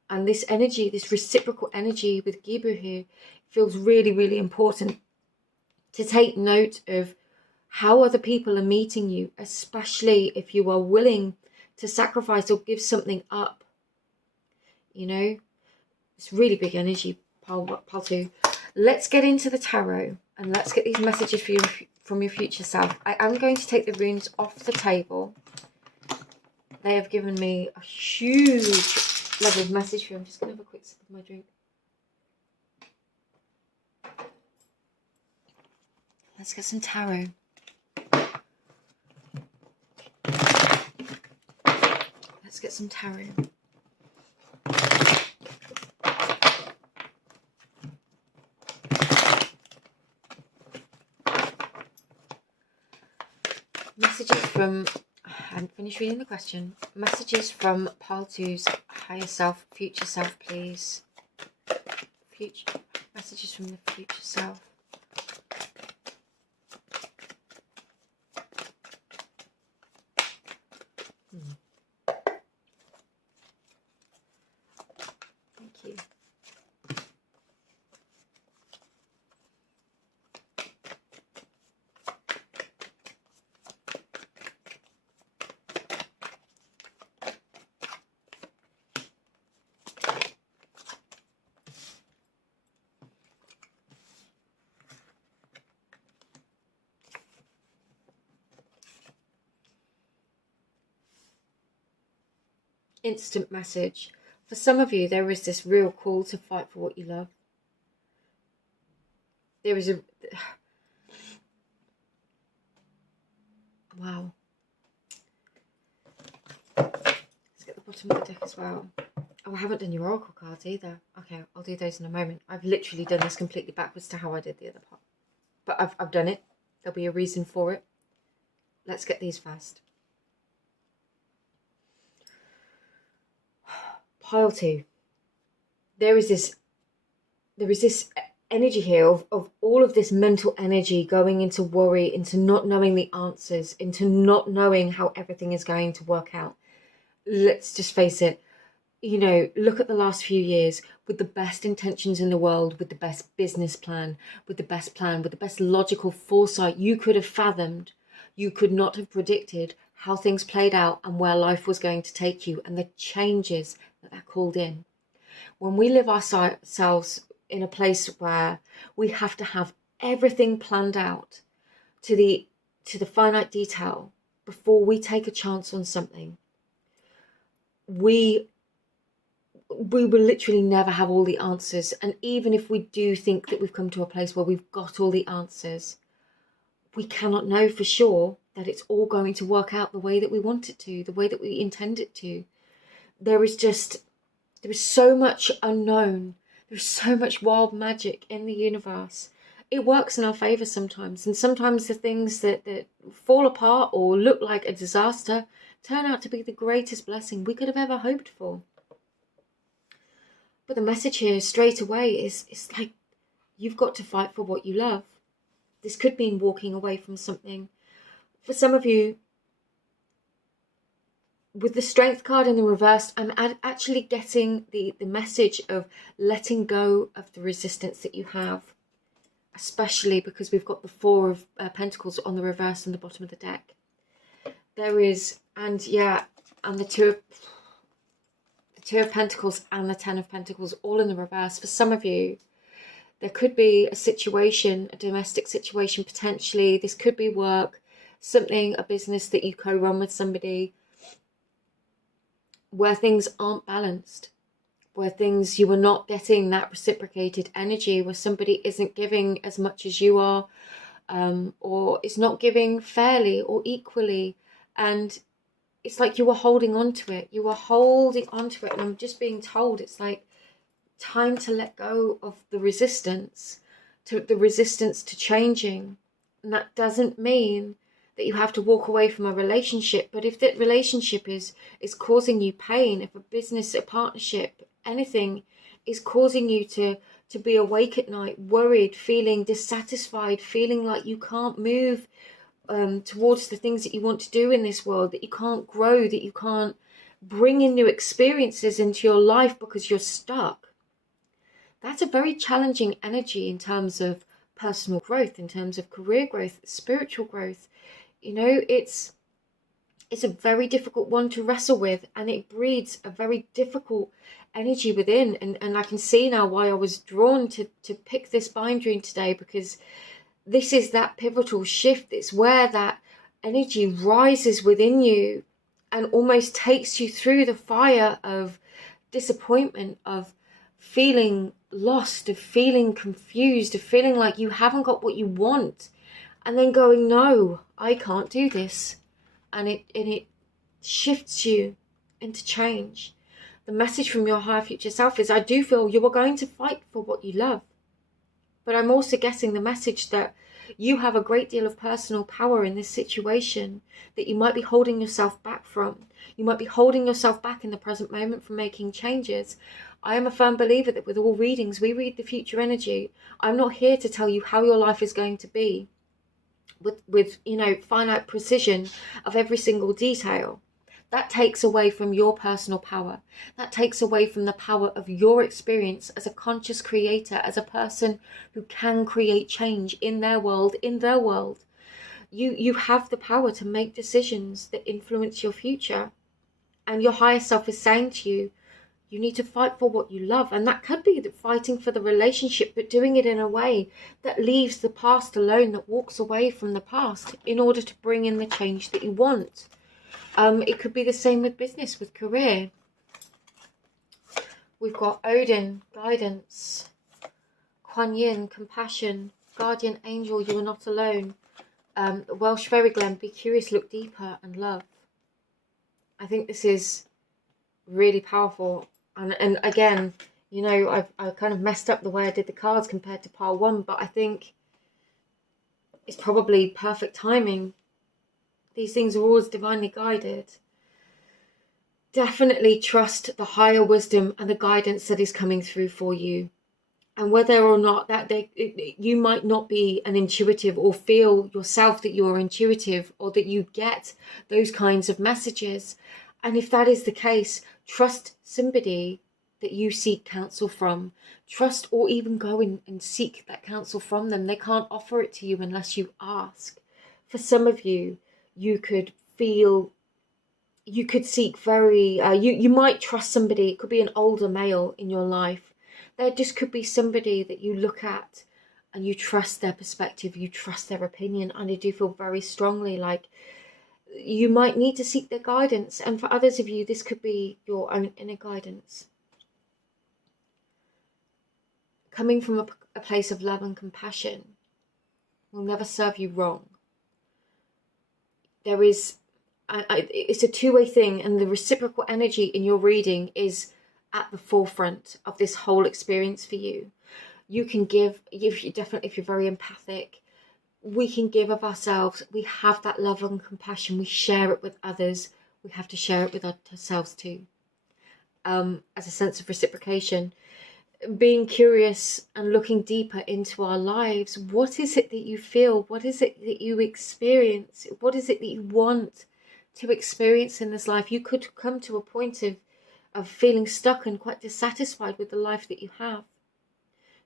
And this energy, this reciprocal energy with Gibu here, feels really, really important to take note of how other people are meeting you, especially if you are willing to sacrifice or give something up. You know, it's really big energy, Pile 2. Let's get into the tarot and let's get these messages for you from your future self. I am going to take the runes off the table. They have given me a huge level of message for you. I'm just going to have a quick sip of my drink. Let's get some tarot. Let's get some tarot. Messages from, I haven't finished reading the question. Messages from Pile 2's higher self, future self, please. Messages from the future self. instant message. For some of you, there is this real call to fight for what you love. There is a... Wow. Let's get the bottom of the deck as well. Oh, I haven't done your oracle cards either. Okay, I'll do those in a moment. I've literally done this completely backwards to how I did the other part. But I've done it. There'll be a reason for it. Let's get these first. Pile 2. There is this energy here of all of this mental energy going into worry, into not knowing the answers, into not knowing how everything is going to work out. Let's just face it, you know, look at the last few years with the best intentions in the world, with the best business plan, with the best logical foresight you could have fathomed. You could not have predicted how things played out and where life was going to take you and the changes that called in. When we live ourselves in a place where we have to have everything planned out to the finite detail before we take a chance on something, we will literally never have all the answers. And even if we do think that we've come to a place where we've got all the answers, we cannot know for sure that it's all going to work out the way that we want it to, the way that we intend it to. There is so much unknown. There's so much wild magic in the universe. It works in our favor sometimes. And sometimes the things that fall apart or look like a disaster turn out to be the greatest blessing we could have ever hoped for. But the message here straight away is like, you've got to fight for what you love. This could mean walking away from something. For some of you, with the Strength card in the reverse, I'm actually getting the message of letting go of the resistance that you have, especially because we've got the Four of Pentacles on the reverse and the bottom of the deck. There is, and the Two of Pentacles and the Ten of Pentacles all in the reverse. For some of you, there could be a situation, a domestic situation potentially. This could be work, something, a business that you co-run with somebody, where things aren't balanced, where things, you are not getting that reciprocated energy, where somebody isn't giving as much as you are, or is not giving fairly or equally. And it's like you are holding on to it. You are holding on to it. And I'm just being told it's like time to let go of the resistance to changing. And that doesn't mean that you have to walk away from a relationship. But if that relationship is causing you pain, if a business, a partnership, anything is causing you to be awake at night, worried, feeling dissatisfied, feeling like you can't move towards the things that you want to do in this world, that you can't grow, that you can't bring in new experiences into your life because you're stuck. That's a very challenging energy in terms of personal growth, in terms of career growth, spiritual growth. You know, it's a very difficult one to wrestle with, and it breeds a very difficult energy within. And I can see now why I was drawn to pick this binding today, because this is that pivotal shift. It's where that energy rises within you and almost takes you through the fire of disappointment, of feeling lost, of feeling confused, of feeling like you haven't got what you want, and then going, no, I can't do this. And it shifts you into change. The message from your higher future self is, I do feel you are going to fight for what you love. But I'm also getting the message that you have a great deal of personal power in this situation that you might be holding yourself back from. You might be holding yourself back in the present moment from making changes. I am a firm believer that with all readings, we read the future energy. I'm not here to tell you how your life is going to be with finite precision of every single detail. That takes away from your personal power. That takes away from the power of your experience as a conscious creator, as a person who can create change in their world, You have the power to make decisions that influence your future. And your higher self is saying to you, you need to fight for what you love. And that could be fighting for the relationship, but doing it in a way that leaves the past alone, that walks away from the past in order to bring in the change that you want. It could be the same with business, with career. We've got Odin, guidance. Kuan Yin, compassion. Guardian angel, you are not alone. Welsh fairy glen, be curious, look deeper, and love. I think this is really powerful. And again, you know, I kind of messed up the way I did the cards compared to pile 1, but I think it's probably perfect timing. These things are always divinely guided. Definitely trust the higher wisdom and the guidance that is coming through for you. And whether or not that you might not be an intuitive or feel yourself that you are intuitive or that you get those kinds of messages. And if that is the case, trust somebody that you seek counsel from. Trust, or even go and seek that counsel from them. They can't offer it to you unless you ask. For some of you, you could seek very, you might trust somebody. It could be an older male in your life. There just could be somebody that you look at and you trust their perspective, you trust their opinion, and I do feel very strongly like you might need to seek their guidance. And for others of you, this could be your own inner guidance. Coming from a place of love and compassion will never serve you wrong. There is, it's a two-way thing, and the reciprocal energy in your reading is at the forefront of this whole experience for you. You can give, if you're very empathic, we can give of ourselves. We have that love and compassion. We share it with others. We have to share it with ourselves too. As a sense of reciprocation, being curious and looking deeper into our lives. What is it that you feel? What is it that you experience? What is it that you want to experience in this life? You could come to a point of feeling stuck and quite dissatisfied with the life that you have.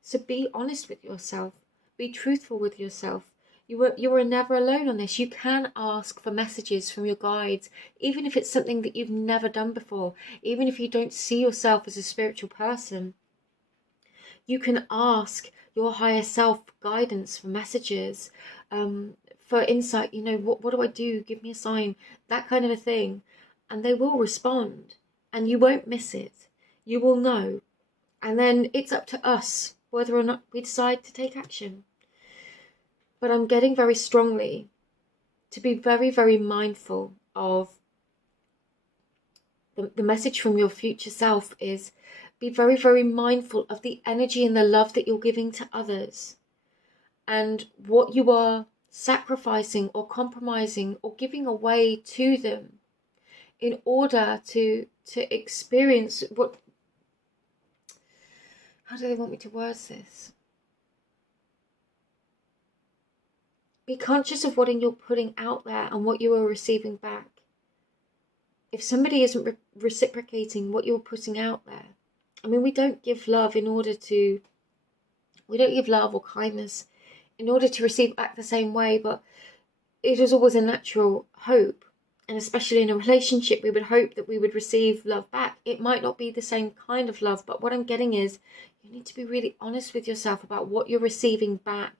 So be honest with yourself. Be truthful with yourself. You are never alone on this. You can ask for messages from your guides, even if it's something that you've never done before, even if you don't see yourself as a spiritual person. You can ask your higher self guidance for messages, for insight. You know, what do I do? Give me a sign, that kind of a thing. And they will respond. And you won't miss it. You will know. And then it's up to us whether or not we decide to take action. But I'm getting very strongly to be very, very mindful of the message from your future self is be very, very mindful of the energy and the love that you're giving to others and what you are sacrificing or compromising or giving away to them in order to experience what, how do they want me to word this? Be conscious of what you're putting out there and what you are receiving back. If somebody isn't reciprocating what you're putting out there, I mean, we don't give love or kindness in order to receive back the same way, but it is always a natural hope. And especially in a relationship, we would hope that we would receive love back. It might not be the same kind of love, but what I'm getting is you need to be really honest with yourself about what you're receiving back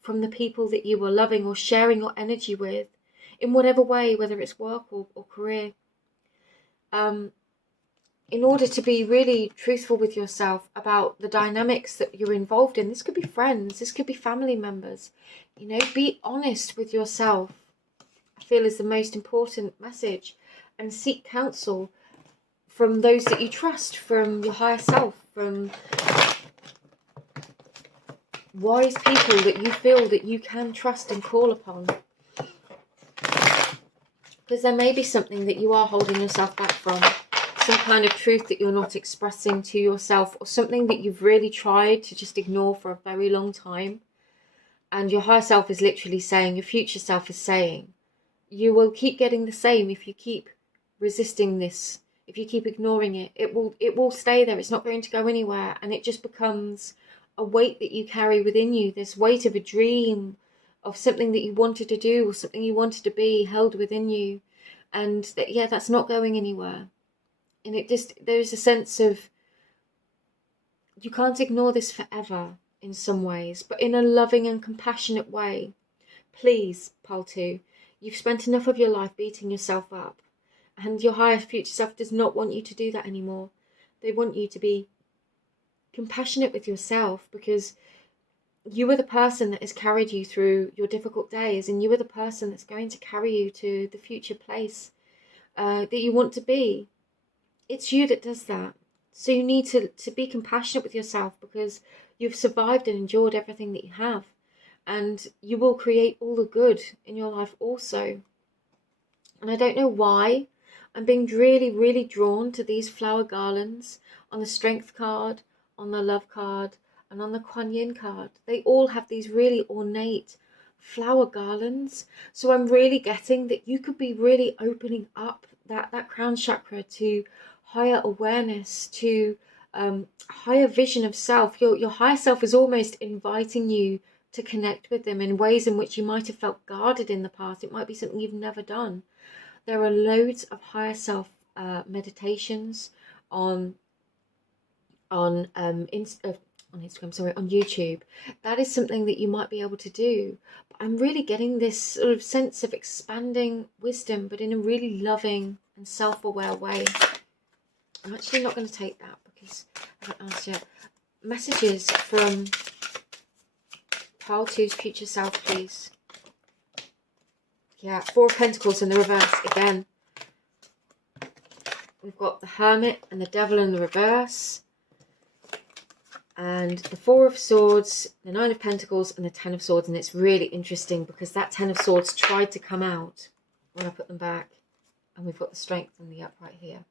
from the people that you are loving or sharing your energy with in whatever way, whether it's work or career. In order to be really truthful with yourself about the dynamics that you're involved in. This could be friends, this could be family members. You know, be honest with yourself, I feel is the most important message, and seek counsel from those that you trust, from your higher self, from wise people that you feel that you can trust and call upon. Because there may be something that you are holding yourself back from, some kind of truth that you're not expressing to yourself, or something that you've really tried to just ignore for a very long time. And your higher self is literally saying, your future self is saying, you will keep getting the same if you keep resisting this, if you keep ignoring it. It will stay there. It's not going to go anywhere. And it just becomes a weight that you carry within you, this weight of a dream, of something that you wanted to do or something you wanted to be held within you. And that's not going anywhere. And there's a sense of, you can't ignore this forever in some ways, but in a loving and compassionate way. Please, Pile 2, you've spent enough of your life beating yourself up, and your higher future self does not want you to do that anymore. They want you to be compassionate with yourself, because you are the person that has carried you through your difficult days, and you are the person that's going to carry you to the future place that you want to be. It's you that does that. So you need to be compassionate with yourself, because you've survived and endured everything that you have. And you will create all the good in your life also. And I don't know why I'm being really, really drawn to these flower garlands on the Strength card, on the Love card, and on the Kuan Yin card. They all have these really ornate flower garlands. So I'm really getting that you could be really opening up that crown chakra to higher awareness, to higher vision of self. Your higher self is almost inviting you to connect with them in ways in which you might have felt guarded in the past. It might be something you've never done. There are loads of higher self meditations on Instagram, sorry, on YouTube. That is something that you might be able to do. But I'm really getting this sort of sense of expanding wisdom, but in a really loving and self-aware way. I'm actually not going to take that because I haven't asked yet. Messages from Pile 2's future self, please. Yeah, Four of Pentacles in the reverse again. We've got the Hermit and the Devil in the reverse. And the Four of Swords, the Nine of Pentacles, and the Ten of Swords. And it's really interesting because that Ten of Swords tried to come out when I put them back. And we've got the Strength and the Upright here.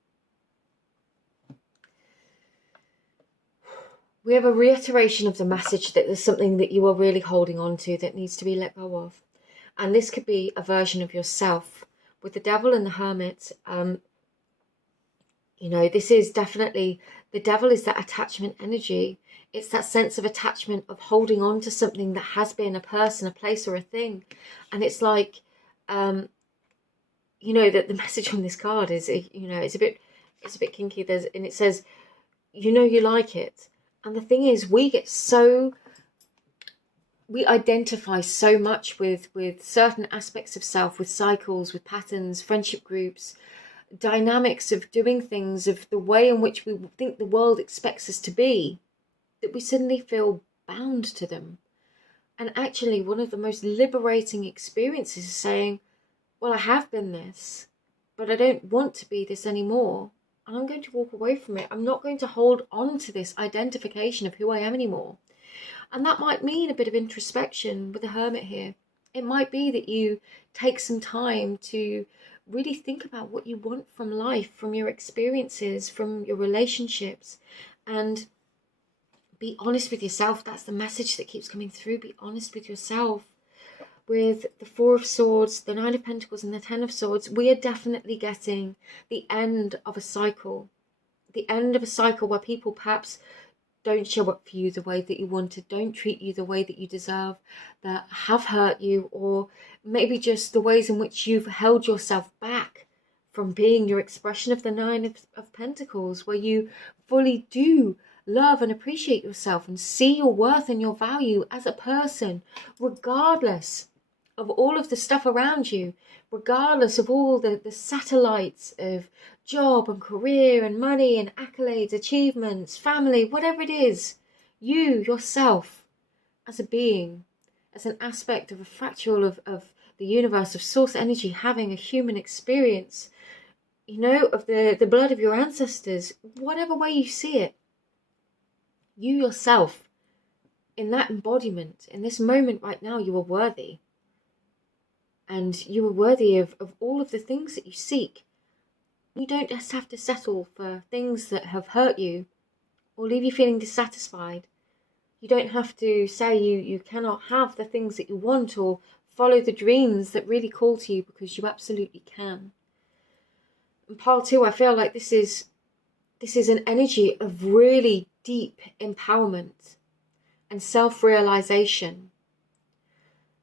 We have a reiteration of the message that there's something that you are really holding on to that needs to be let go of. And this could be a version of yourself. With the Devil and the Hermit, you know, this is definitely, the Devil is that attachment energy. It's that sense of attachment, of holding on to something that has been a person, a place, or a thing. And it's like, you know, that the message on this card is, you know, it's a bit kinky. And it says, you know, you like it. And the thing is, we identify so much with certain aspects of self, with cycles, with patterns, friendship groups, dynamics of doing things, of the way in which we think the world expects us to be, that we suddenly feel bound to them. And actually, one of the most liberating experiences is saying, well, I have been this, but I don't want to be this anymore. And I'm going to walk away from it. I'm not going to hold on to this identification of who I am anymore. And that might mean a bit of introspection with the Hermit here. It might be that you take some time to really think about what you want from life, from your experiences, from your relationships, and be honest with yourself. That's the message that keeps coming through. Be honest with yourself. With the Four of Swords, the Nine of Pentacles, and the Ten of Swords, we are definitely getting the end of a cycle. The end of a cycle where people perhaps don't show up for you the way that you wanted, don't treat you the way that you deserve, that have hurt you, or maybe just the ways in which you've held yourself back from being your expression of the Nine of Pentacles, where you fully do love and appreciate yourself and see your worth and your value as a person, regardless of all of the stuff around you, regardless of all the satellites of job and career and money and accolades, achievements, family, whatever it is. You, yourself, as a being, as an aspect of a fractal of the universe, of source energy, having a human experience, you know, of the blood of your ancestors, whatever way you see it, you yourself, in that embodiment, in this moment right now, you are worthy. And you are worthy of all of the things that you seek. You don't just have to settle for things that have hurt you or leave you feeling dissatisfied. You don't have to say you cannot have the things that you want or follow the dreams that really call to you, because you absolutely can. And Pile 2, I feel like this is an energy of really deep empowerment and self-realization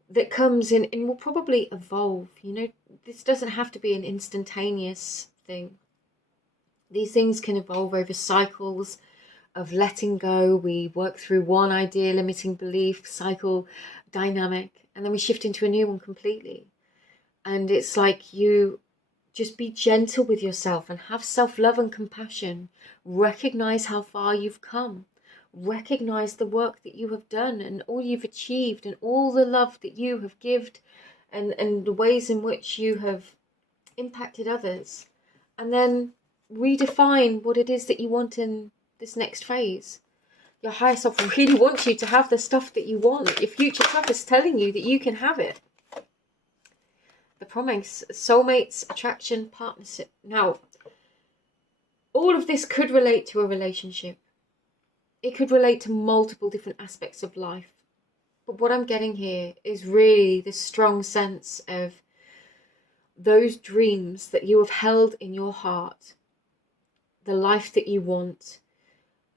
that comes in and will probably evolve. You know, this doesn't have to be an instantaneous thing. These things can evolve over cycles of letting go. We work through one idea, limiting belief, cycle, dynamic, and then we shift into a new one completely. And it's like you Just be gentle with yourself and have self-love and compassion. Recognize how far you've come. Recognize the work that you have done and all you've achieved and all the love that you have given and the ways in which you have impacted others. And then redefine what it is that you want in this next phase. Your higher self really wants you to have the stuff that you want. Your future self is telling you that you can have it. The promise, soulmates, attraction, partnership. Now, all of this could relate to a relationship. It could relate to multiple different aspects of life. But what I'm getting here is really this strong sense of those dreams that you have held in your heart, the life that you want,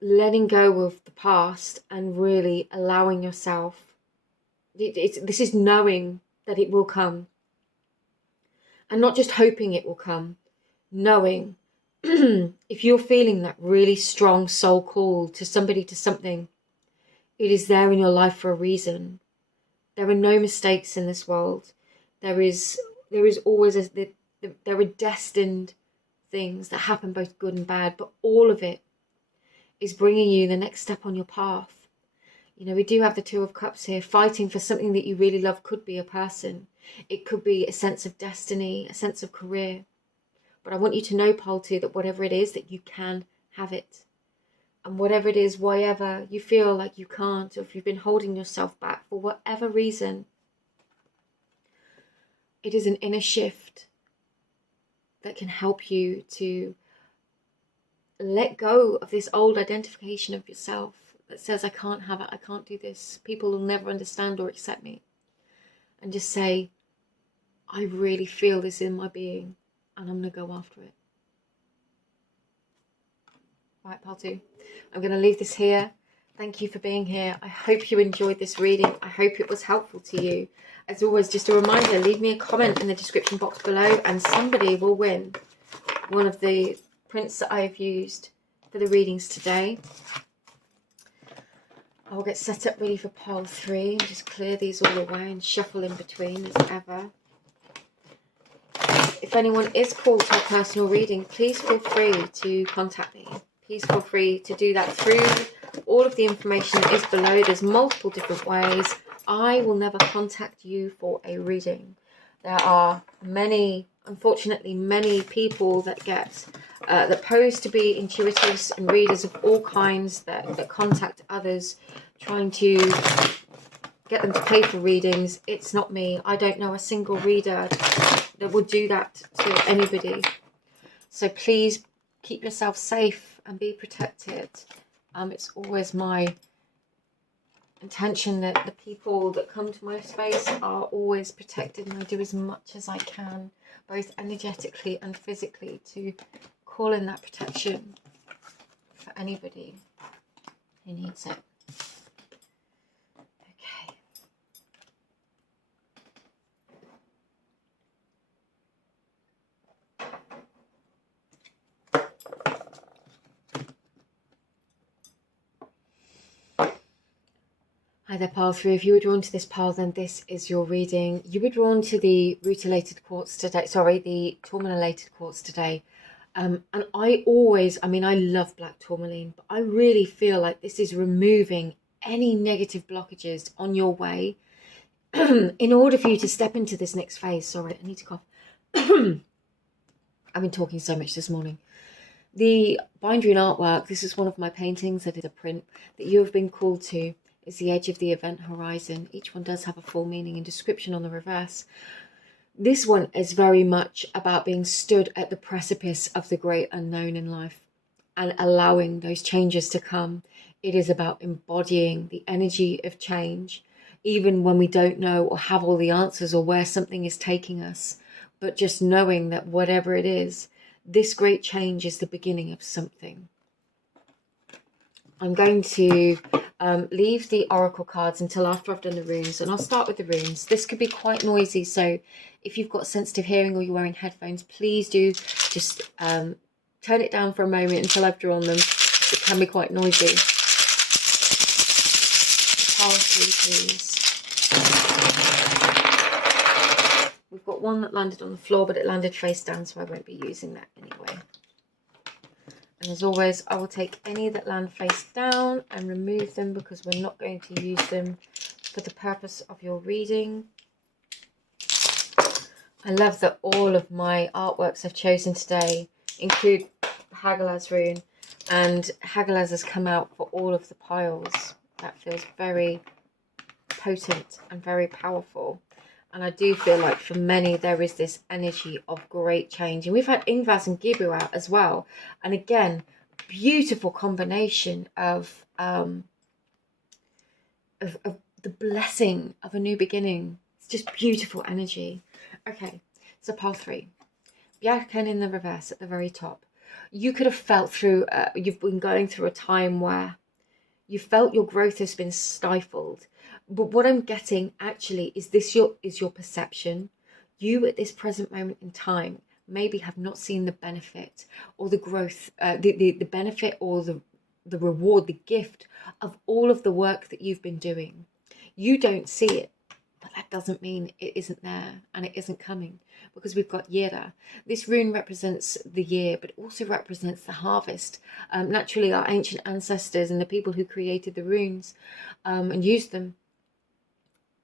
letting go of the past and really allowing yourself. This is knowing that it will come. And not just hoping it will come, knowing if you're feeling that really strong soul call to somebody, to something, it is there in your life for a reason. There are no mistakes in this world. There is always there are destined things that happen, both good and bad, but all of it is bringing you the next step on your path. You know, we do have the Two of Cups here. Fighting for something that you really love could be a person. It could be a sense of destiny, a sense of career. But I want you to know, Pole 2, that whatever it is, that you can have it. And whatever it is, wherever you feel like you can't, or if you've been holding yourself back for whatever reason, it is an inner shift that can help you to let go of this old identification of yourself that says, I can't have it, I can't do this, people will never understand or accept me. And just say, I really feel this in my being, and I'm going to go after it. Right, Pole 2, I'm going to leave this here. Thank you for being here. I hope you enjoyed this reading. I hope it was helpful to you. As always, just a reminder, leave me a comment in the description box below and somebody will win one of the prints that I've used for the readings today. I'll get set up ready for Pole 3 and just clear these all away and shuffle in between as ever. If anyone is called to a personal reading, please feel free to contact me. Please feel free to do that through all of the information that is below. There's multiple different ways. I will never contact you for a reading. There are many, unfortunately, many people that get that pose to be intuitives and readers of all kinds that contact others trying to get them to pay for readings. It's not me. I don't know a single reader that would do that to anybody. So please keep yourself safe and be protected. It's always my intention that the people that come to my space are always protected, and I do as much as I can, both energetically and physically, to call in that protection for anybody who needs it. Okay. Hi there, Pile 3. If you were drawn to this pile, then this is your reading. You were drawn to the rutilated quartz today, the tourmalinated quartz today. And I love black tourmaline, but I really feel like this is removing any negative blockages on your way in order for you to step into this next phase. Sorry, I need to cough. I've been talking so much this morning. The bindery and artwork, this is one of my paintings that is a print that you have been called to. Is the edge of the event horizon. Each one does have a full meaning and description on the reverse. This one is very much about being stood at the precipice of the great unknown in life and allowing those changes to come. It is about embodying the energy of change, even when we don't know or have all the answers or where something is taking us, but just knowing that whatever it is, this great change is the beginning of something. I'm going to leave the oracle cards until after I've done the runes, and I'll start with the runes. This could be quite noisy, so if you've got sensitive hearing or you're wearing headphones, please do just turn it down for a moment until I've drawn them. It can be quite noisy. Pile 3, please. We've got one that landed on the floor, but it landed face down, so I won't be using that anyway. And as always, I will take any that land face down and remove them because we're not going to use them for the purpose of your reading. I love that all of my artworks I've chosen today include Hagalaz rune, and Hagalaz has come out for all of the piles. That feels very potent and very powerful. And I do feel like for many there is this energy of great change. And we've had Ingvaz and Gibu out as well. And again, beautiful combination of the blessing of a new beginning. It's just beautiful energy. Okay, so pile 3. Bjarken in the reverse at the very top. You could have felt through, you've been going through a time where you felt your growth has been stifled. But what I'm getting actually is this is your perception. You at this present moment in time maybe have not seen the benefit or the growth, the benefit or the reward, the gift of all of the work that you've been doing. You don't see it, but that doesn't mean it isn't there and it isn't coming, because we've got Yera. This rune represents the year, but also represents the harvest. Naturally, our ancient ancestors and the people who created the runes and used them,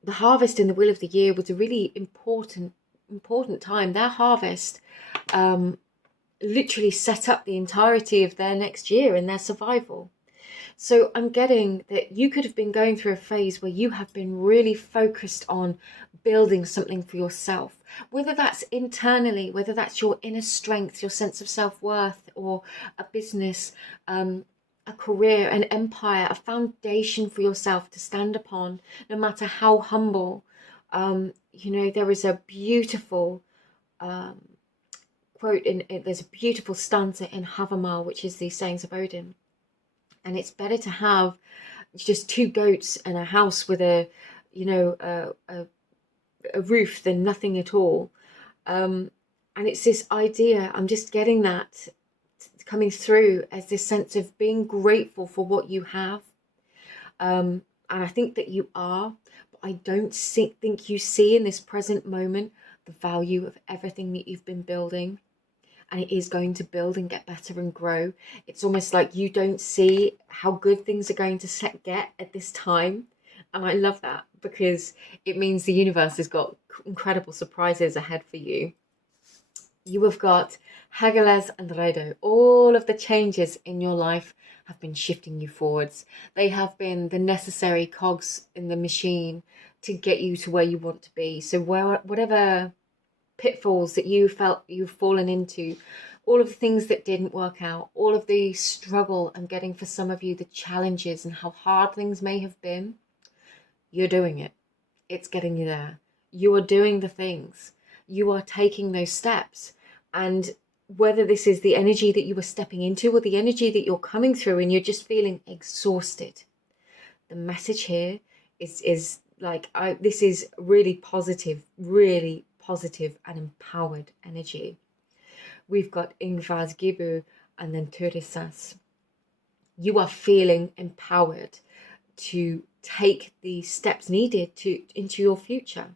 the harvest in the wheel of the year was a really important time. Their harvest literally set up the entirety of their next year and their survival. So I'm getting that you could have been going through a phase where you have been really focused on building something for yourself, whether that's internally, whether that's your inner strength, your sense of self-worth, or a business, a career, an empire, a foundation for yourself to stand upon, no matter how humble. You know, there is a beautiful quote there's a beautiful stanza in Havamal, which is the sayings of Odin. And it's better to have just 2 goats and a house with a, you know, a roof than nothing at all. And it's this idea, I'm just getting that coming through as this sense of being grateful for what you have. And I think that you are, but I don't think you see in this present moment the value of everything that you've been building. And it is going to build and get better and grow. It's almost like you don't see how good things are going to get at this time. And I love that, because it means the universe has got incredible surprises ahead for you. You have got Hagalaz and Redo. All of the changes in your life have been shifting you forwards. They have been the necessary cogs in the machine to get you to where you want to be. So whatever pitfalls that you felt you've fallen into, all of the things that didn't work out, all of the struggle and getting, for some of you, the challenges and how hard things may have been, you're doing it. It's getting you there. You are doing the things. You are taking those steps. And whether this is the energy that you were stepping into or the energy that you're coming through and you're just feeling exhausted, the message here is like, this is really positive and empowered energy. We've got Ingvaz Gibu and then Turisas. You are feeling empowered to take the steps needed into your future.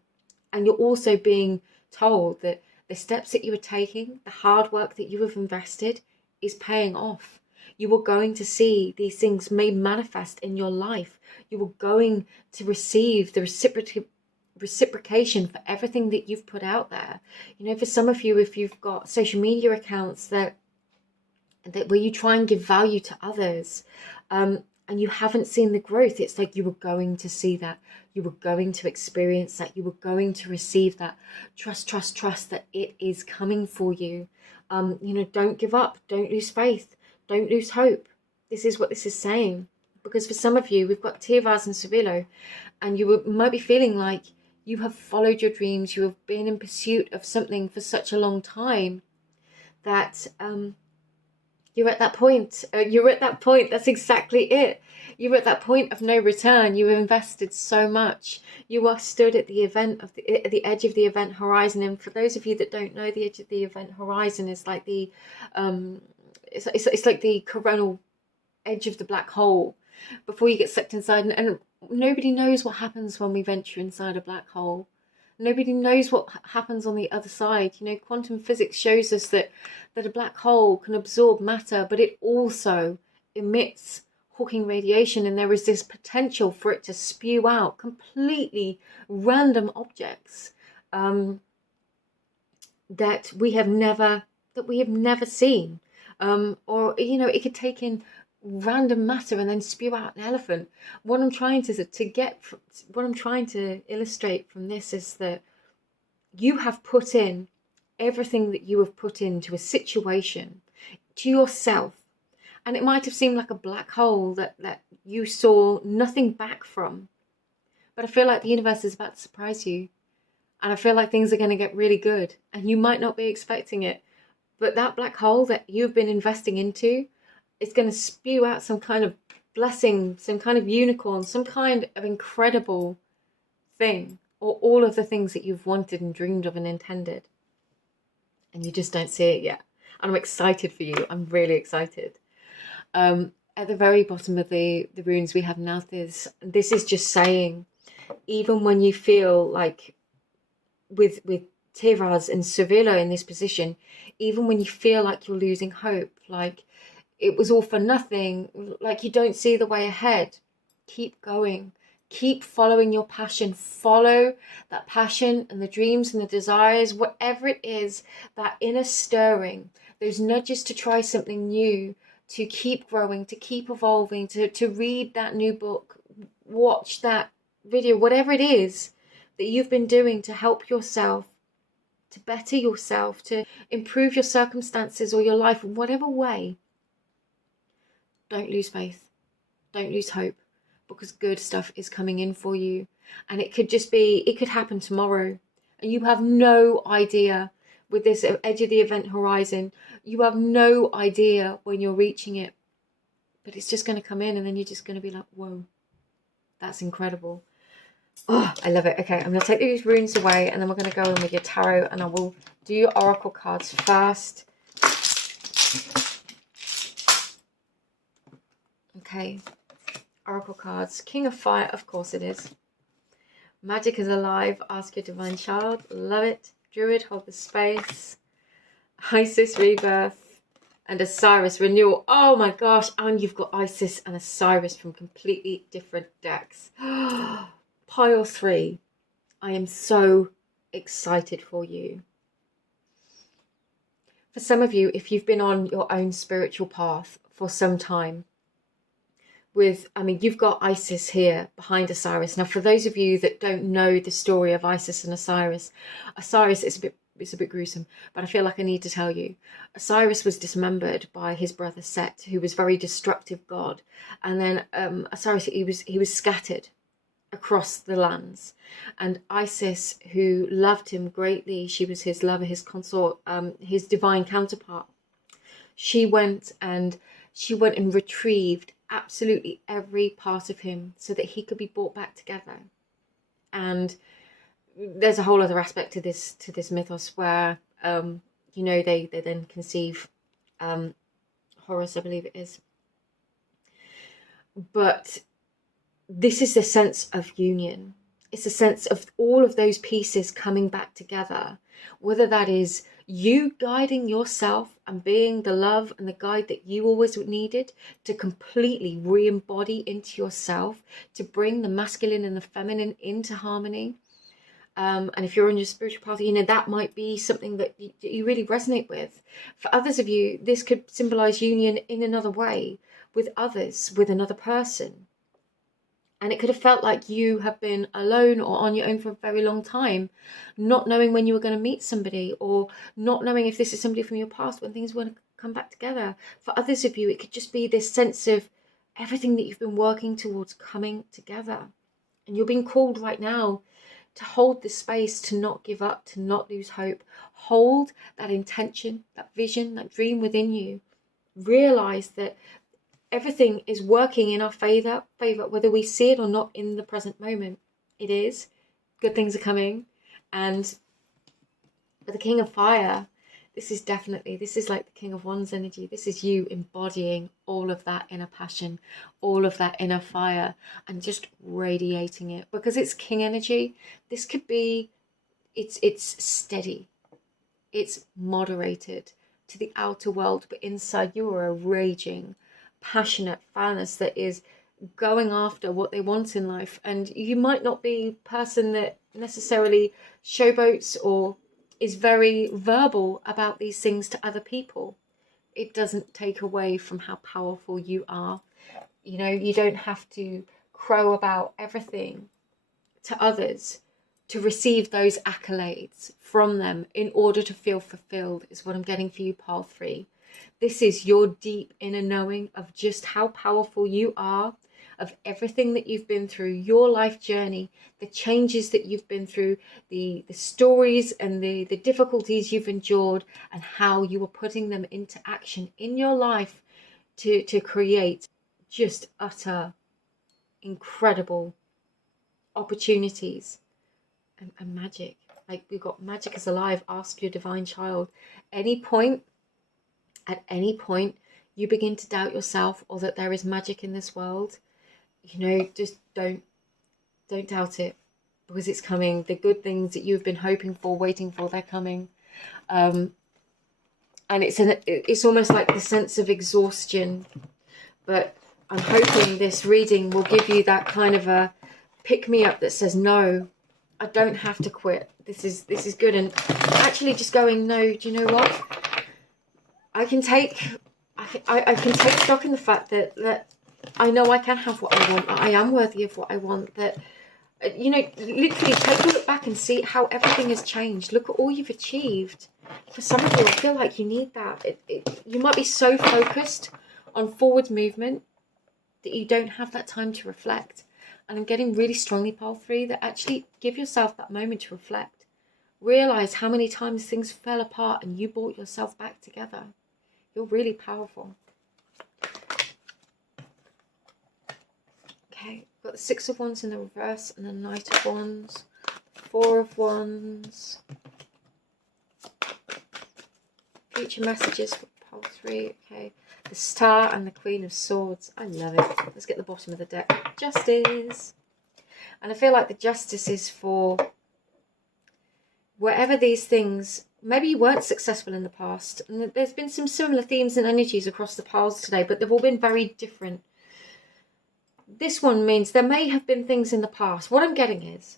And you're also being told that the steps that you are taking, the hard work that you have invested, is paying off. You are going to see these things may manifest in your life. You are going to receive the reciprocation for everything that you've put out there. You know, for some of you, if you've got social media accounts that where you try and give value to others, and you haven't seen the growth, it's like you were going to see that, you were going to experience that, you were going to receive that. Trust that it is coming for you. You know, don't give up, don't lose faith, don't lose hope. This is what this is saying, because for some of you, we've got Tirvaz and Sevilo, and you might be feeling like you have followed your dreams, you have been in pursuit of something for such a long time that you're at that point. That's exactly it. You're at that point of no return. You have invested so much. You are stood at the edge of the event horizon. And for those of you that don't know, the edge of the event horizon is like the it's like the coronal edge of the black hole before you get sucked inside. And nobody knows what happens when we venture inside a black hole. Nobody knows what happens on the other side. You know, quantum physics shows us that a black hole can absorb matter, but it also emits Hawking radiation, and there is this potential for it to spew out completely random objects that we have never seen, or you know, it could take in random matter and then spew out an elephant. What I'm trying to illustrate from this is that you have put in everything that you have put into a situation, to yourself, and it might have seemed like a black hole that you saw nothing back from, but I feel like the universe is about to surprise you. And I feel like things are going to get really good, and you might not be expecting it, but that black hole that you've been investing into is going to spew out some kind of blessing, some kind of unicorn, some kind of incredible thing, or all of the things that you've wanted and dreamed of and intended, and you just don't see it yet. And I'm excited for you. I'm really excited. At the very bottom of the runes we have now, this is just saying, even when you feel like, with Tiraz and Sevilla in this position, even when you feel like you're losing hope, like it was all for nothing, like you don't see the way ahead, keep going, keep following your passion, follow that passion and the dreams and the desires, whatever it is, that inner stirring, those nudges to try something new, to keep growing, to keep evolving, to read that new book, watch that video, whatever it is that you've been doing to help yourself, to better yourself, to improve your circumstances or your life in whatever way. Don't lose faith. Don't lose hope, because good stuff is coming in for you. And it could happen tomorrow. And you have no idea, with this edge of the event horizon, you have no idea when you're reaching it. But it's just going to come in, and then you're just going to be like, whoa, that's incredible. Oh, I love it. Okay, I'm going to take these runes away, and then we're going to go in with your tarot, and I will do your oracle cards first. Okay, oracle cards. King of Fire, of course it is. Magic is alive. Ask your divine child. Love it. Druid, hold the space. Isis, rebirth. And Osiris, renewal. Oh my gosh, and you've got Isis and Osiris from completely different decks. Pile 3. I am so excited for you. For some of you, if you've been on your own spiritual path for some time, you've got Isis here behind Osiris. Now, for those of you that don't know the story of Isis and Osiris, it's a bit gruesome, but I feel like I need to tell you. Osiris was dismembered by his brother Set, who was a very destructive god, and then Osiris, he was scattered across the lands, and Isis, who loved him greatly, she was his lover, his consort, his divine counterpart. She went and retrieved absolutely every part of him so that he could be brought back together. And there's a whole other aspect to this mythos where they then conceive Horus, I believe it is. But this is the sense of union. It's a sense of all of those pieces coming back together, whether that is you guiding yourself and being the love and the guide that you always needed to completely re-embody into yourself, to bring the masculine and the feminine into harmony. And if you're on your spiritual path, that might be something that you really resonate with. For others of you, this could symbolize union in another way, with others, with another person. And it could have felt like you have been alone or on your own for a very long time, not knowing when you were going to meet somebody, or not knowing if this is somebody from your past, when things were going to come back together. For others of you, it could just be this sense of everything that you've been working towards coming together. And you're being called right now to hold this space, to not give up, to not lose hope. Hold that intention, that vision, that dream within you. Realize that everything is working in our favor, whether we see it or not in the present moment. It is. Good things are coming. And for the King of Fire, this is like the King of Wands energy. This is you embodying all of that inner passion, all of that inner fire, and just radiating it, because it's King energy. This could be it's steady, it's moderated to the outer world, but inside you are a raging, passionate furnace that is going after what they want in life. And you might not be a person that necessarily showboats or is very verbal about these things to other people. It doesn't take away from how powerful you are. You know, you don't have to crow about everything to others to receive those accolades from them in order to feel fulfilled, is what I'm getting for you, pile 3. This is your deep inner knowing of just how powerful you are, of everything that you've been through, your life journey, the changes that you've been through, the stories and the difficulties you've endured, and how you are putting them into action in your life to create just utter incredible opportunities and magic. Like, we've got magic is alive. Ask your divine child. At any point you begin to doubt yourself or that there is magic in this world, you know, just don't doubt it, because it's coming. The good things that you've been hoping for, waiting for, they're coming. And it's almost like the sense of exhaustion, but I'm hoping this reading will give you that kind of a pick me up that says, no, I don't have to quit. This is good. And actually just going, no, do you know what? I can take stock in the fact that I know I can have what I want. I am worthy of what I want. That, you know, literally take a look back and see how everything has changed. Look at all you've achieved. For some of you, I feel like you need that. You might be so focused on forward movement that you don't have that time to reflect. And I'm getting really strongly, pile 3, that actually give yourself that moment to reflect. Realize how many times things fell apart and you brought yourself back together. You're really powerful. Okay, got the 6 of Wands in the reverse and the Knight of Wands, 4 of Wands. Future messages for pile 3. Okay, the Star and the Queen of Swords. I love it. Let's get the bottom of the deck. Justice. And I feel like the Justice is for wherever these things, maybe you weren't successful in the past. And there's been some similar themes and energies across the piles today, but they've all been very different. This one means there may have been things in the past. What I'm getting is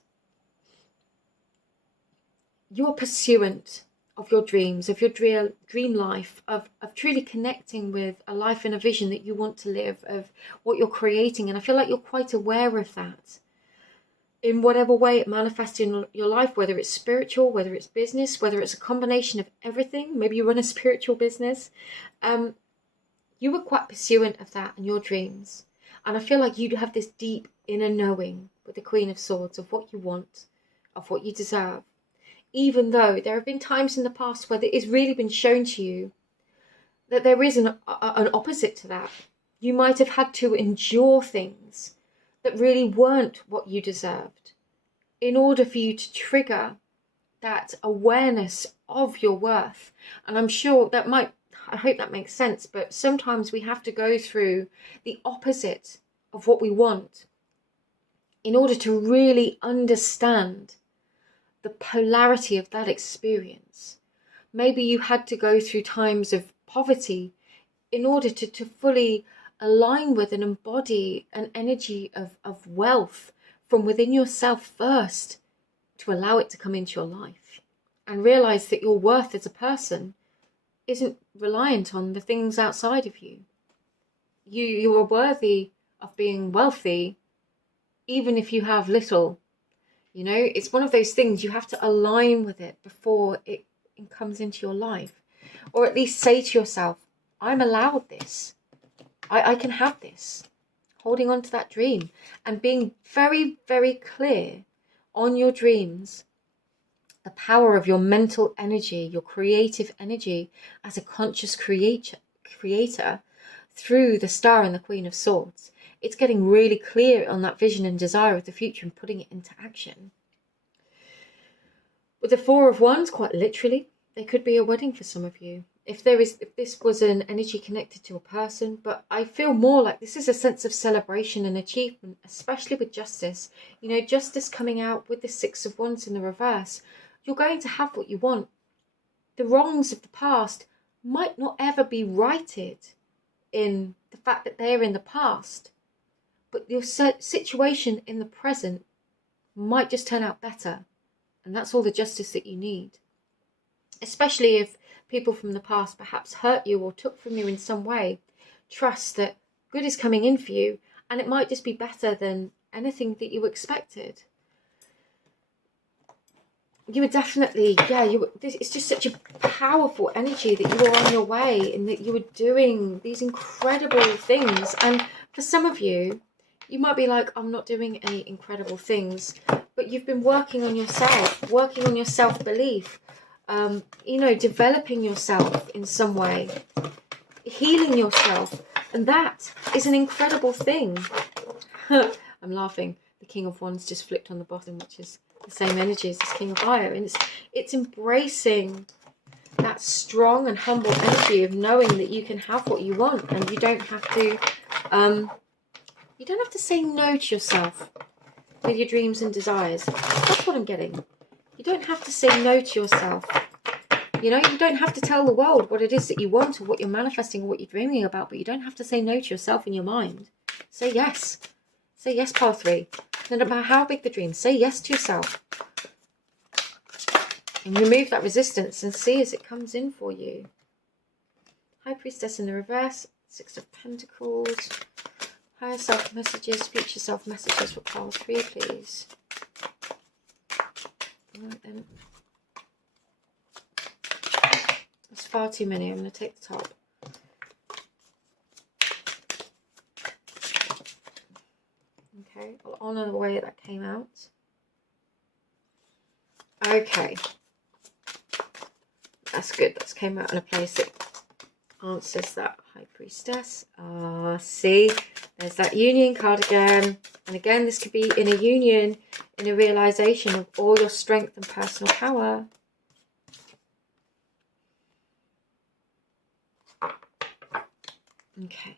you're pursuant of your dreams, of your dream life, of truly connecting with a life and a vision that you want to live, of what you're creating. And I feel like you're quite aware of that. In whatever way it manifests in your life, whether it's spiritual, whether it's business, whether it's a combination of everything. Maybe you run a spiritual business. You were quite pursuant of that and your dreams. And I feel like you have this deep inner knowing with the Queen of Swords of what you want, of what you deserve. Even though there have been times in the past where it has really been shown to you that there is an opposite to that. You might have had to endure things that really weren't what you deserved in order for you to trigger that awareness of your worth. And I'm sure that I hope that makes sense, but sometimes we have to go through the opposite of what we want in order to really understand the polarity of that experience. Maybe you had to go through times of poverty in order to fully align with and embody an energy of wealth from within yourself first, to allow it to come into your life and realize that your worth as a person isn't reliant on the things outside of you. You are worthy of being wealthy even if you have little. You know, it's one of those things, you have to align with it before it comes into your life. Or at least say to yourself, I'm allowed this. I can have this. Holding on to that dream and being very, very clear on your dreams. The power of your mental energy, your creative energy as a conscious creator through the Star and the Queen of Swords. It's getting really clear on that vision and desire of the future and putting it into action. With the 4 of Wands, quite literally, there could be a wedding for some of you. If this was an energy connected to a person, but I feel more like this is a sense of celebration and achievement, especially with Justice. You know, Justice coming out with the 6 of Wands in the reverse. you're going to have what you want. The wrongs of the past might not ever be righted in the fact that they're in the past, but your situation in the present might just turn out better, and that's all the justice that you need. Especially if people from the past perhaps hurt you or took from you in some way. Trust that good is coming in for you, and it might just be better than anything that you expected. You were definitely, it's just such a powerful energy that you were on your way and that you were doing these incredible things. And for some of you, you might be like, I'm not doing any incredible things, but you've been working on yourself, working on your self-belief, developing yourself in some way, healing yourself. And that is an incredible thing. I'm laughing. The King of Wands just flipped on the bottom, which is the same energy as this King of Fire, and it's embracing that strong and humble energy of knowing that you can have what you want, and you don't have to say no to yourself with your dreams and desires. That's what I'm getting. You don't have to say no to yourself. You don't have to tell the world what it is that you want or what you're manifesting or what you're dreaming about, but you don't have to say no to yourself in your mind. Say yes. Say yes, pile 3. No matter how big the dream, say yes to yourself. And remove that resistance and see as it comes in for you. High Priestess in the reverse, 6 of Pentacles. Higher self messages, future self messages for pile 3, please. Right then. That's far too many. I'm going to take the top. Okay, I'll honour the way that came out. Okay. That's good. That's came out in a place that answers that High Priestess. See, there's that union card again. And again, this could be in a union, in a realization of all your strength and personal power. Okay.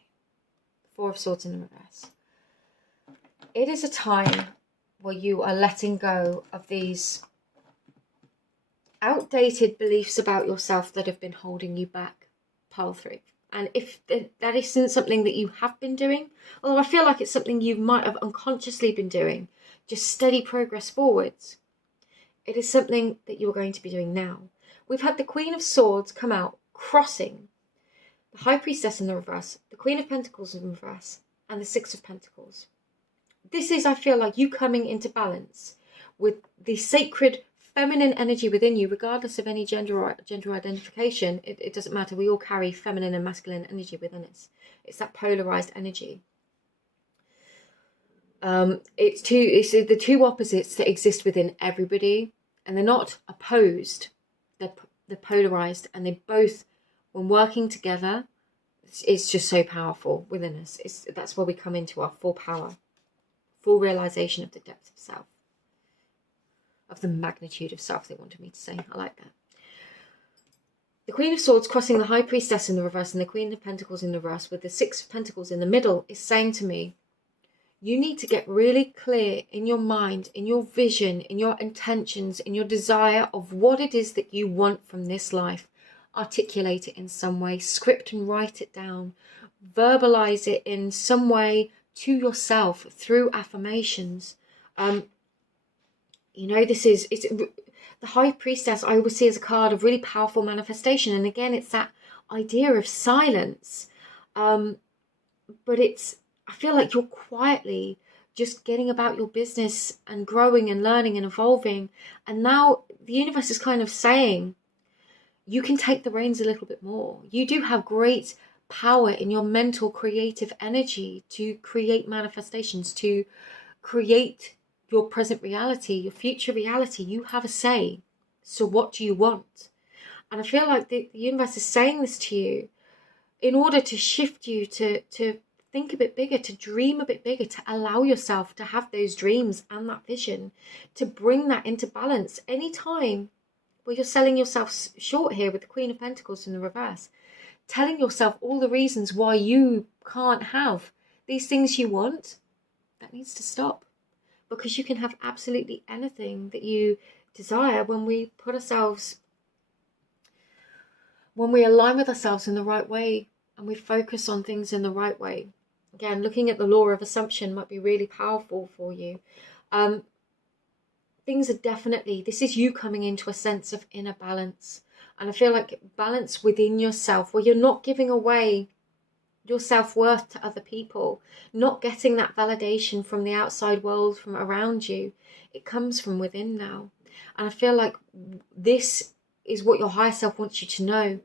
4 of Swords in the reverse. It is a time where you are letting go of these outdated beliefs about yourself that have been holding you back, pile 3. And if that isn't something that you have been doing, although I feel like it's something you might have unconsciously been doing, just steady progress forwards, it is something that you're going to be doing now. We've had the Queen of Swords come out, crossing the High Priestess in the reverse, the Queen of Pentacles in the reverse, and the 6 of Pentacles. This is, I feel like, you coming into balance with the sacred feminine energy within you, regardless of any gender identification. It doesn't matter. We all carry feminine and masculine energy within us. It's that polarized energy. It's the two opposites that exist within everybody, and they're not opposed. They're polarized, and they both, when working together, it's just so powerful within us. That's where we come into our full power. Full realization of the depth of self, of the magnitude of self, they wanted me to say. I like that. The Queen of Swords crossing the High Priestess in the reverse and the Queen of Pentacles in the reverse with the 6 of Pentacles in the middle is saying to me, you need to get really clear in your mind, in your vision, in your intentions, in your desire of what it is that you want from this life. Articulate it in some way, script and write it down, verbalize it in some way to yourself through affirmations. It's the High Priestess I always see as a card of really powerful manifestation, and again it's that idea of silence, but I feel like you're quietly just getting about your business and growing and learning and evolving, and now the universe is kind of saying you can take the reins a little bit more. You do have great power in your mental creative energy to create manifestations, to create your present reality, your future reality. You have a say. So what do you want? And I feel like the universe is saying this to you in order to shift you to think a bit bigger, to dream a bit bigger, to allow yourself to have those dreams and that vision, to bring that into balance. Any time where you're selling yourself short here with the Queen of Pentacles in the reverse, telling yourself all the reasons why you can't have these things you want, that needs to stop. Because you can have absolutely anything that you desire when we put ourselves, when we align with ourselves in the right way and we focus on things in the right way. Again, looking at the law of assumption might be really powerful for you. Things are definitely, this is you coming into a sense of inner balance. And I feel like balance within yourself, where you're not giving away your self-worth to other people, not getting that validation from the outside world, from around you. It comes from within now. And I feel like this is what your higher self wants you to know,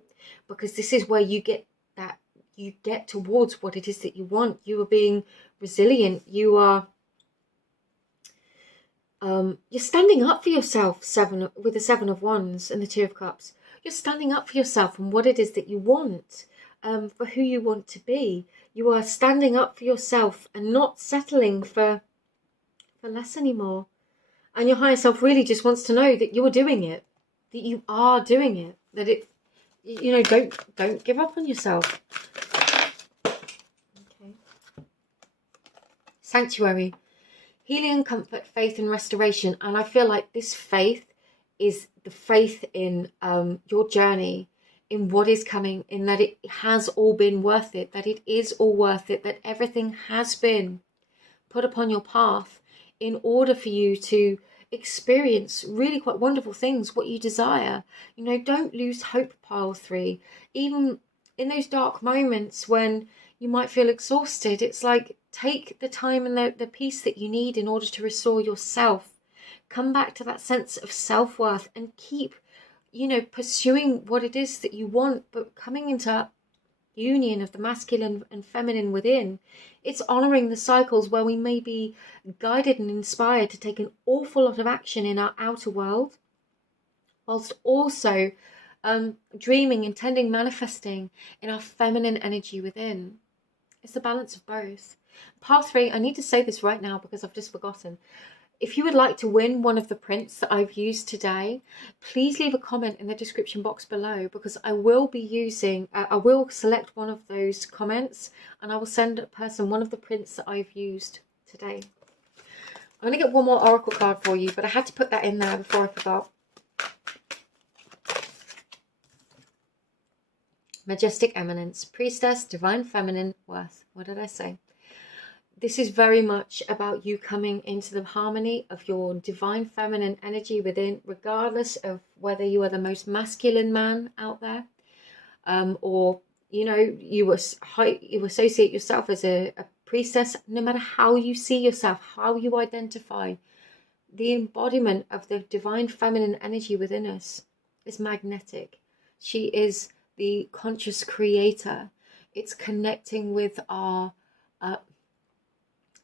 because this is where you get that, you get towards what it is that you want. You are being resilient. You are you're standing up for yourself, with the Seven of Wands and the Two of Cups. You're standing up for yourself and what it is that you want, for who you want to be. You are standing up for yourself and not settling for less anymore. And your higher self really just wants to know that you're doing it, that you are doing it, that it, you know, don't give up on yourself. Okay. Sanctuary. Healing, comfort, faith and restoration. And I feel like this faith is the faith in your journey, in what is coming, in that it has all been worth it, that it is all worth it, that everything has been put upon your path in order for you to experience really quite wonderful things, what you desire. You know, don't lose hope, pile 3. Even in those dark moments when you might feel exhausted, it's like, take the time and the peace that you need in order to restore yourself. Come back to that sense of self-worth and keep, you know, pursuing what it is that you want, but coming into union of the masculine and feminine within. It's honoring the cycles where we may be guided and inspired to take an awful lot of action in our outer world, whilst also dreaming, intending, manifesting in our feminine energy within. It's the balance of both. Part 3, I need to say this right now because I've just forgotten. If you would like to win one of the prints that I've used today, please leave a comment in the description box below, because I will be using, I will select one of those comments and I will send a person one of the prints that I've used today. I'm going to get one more oracle card for you, but I had to put that in there before I forgot. Majestic Eminence, Priestess, Divine Feminine, Worth. What did I say? This is very much about you coming into the harmony of your divine feminine energy within, regardless of whether you are the most masculine man out there, or, you know, you associate yourself as a priestess. No matter how you see yourself, how you identify, the embodiment of the divine feminine energy within us is magnetic. She is the conscious creator. It's connecting with our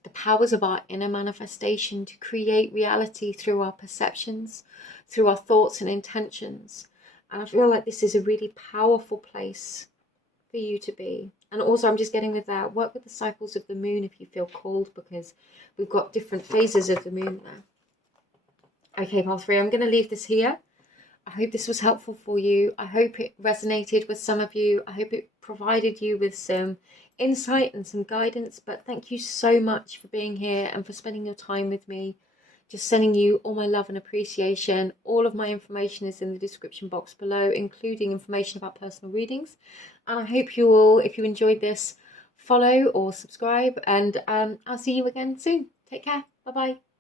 the powers of our inner manifestation to create reality through our perceptions, through our thoughts and intentions. And I feel like this is a really powerful place for you to be. And also, I'm just getting with that, work with the cycles of the moon if you feel called, because we've got different phases of the moon there. Okay, part 3, I'm going to leave this here. I hope this was helpful for you. I hope it resonated with some of you. I hope it provided you with some insight and some guidance. But thank you so much for being here and for spending your time with me. Just sending you all my love and appreciation. All of my information is in the description box below, including information about personal readings. And I hope you all, if you enjoyed this, follow or subscribe. And I'll see you again soon. Take care. Bye-bye.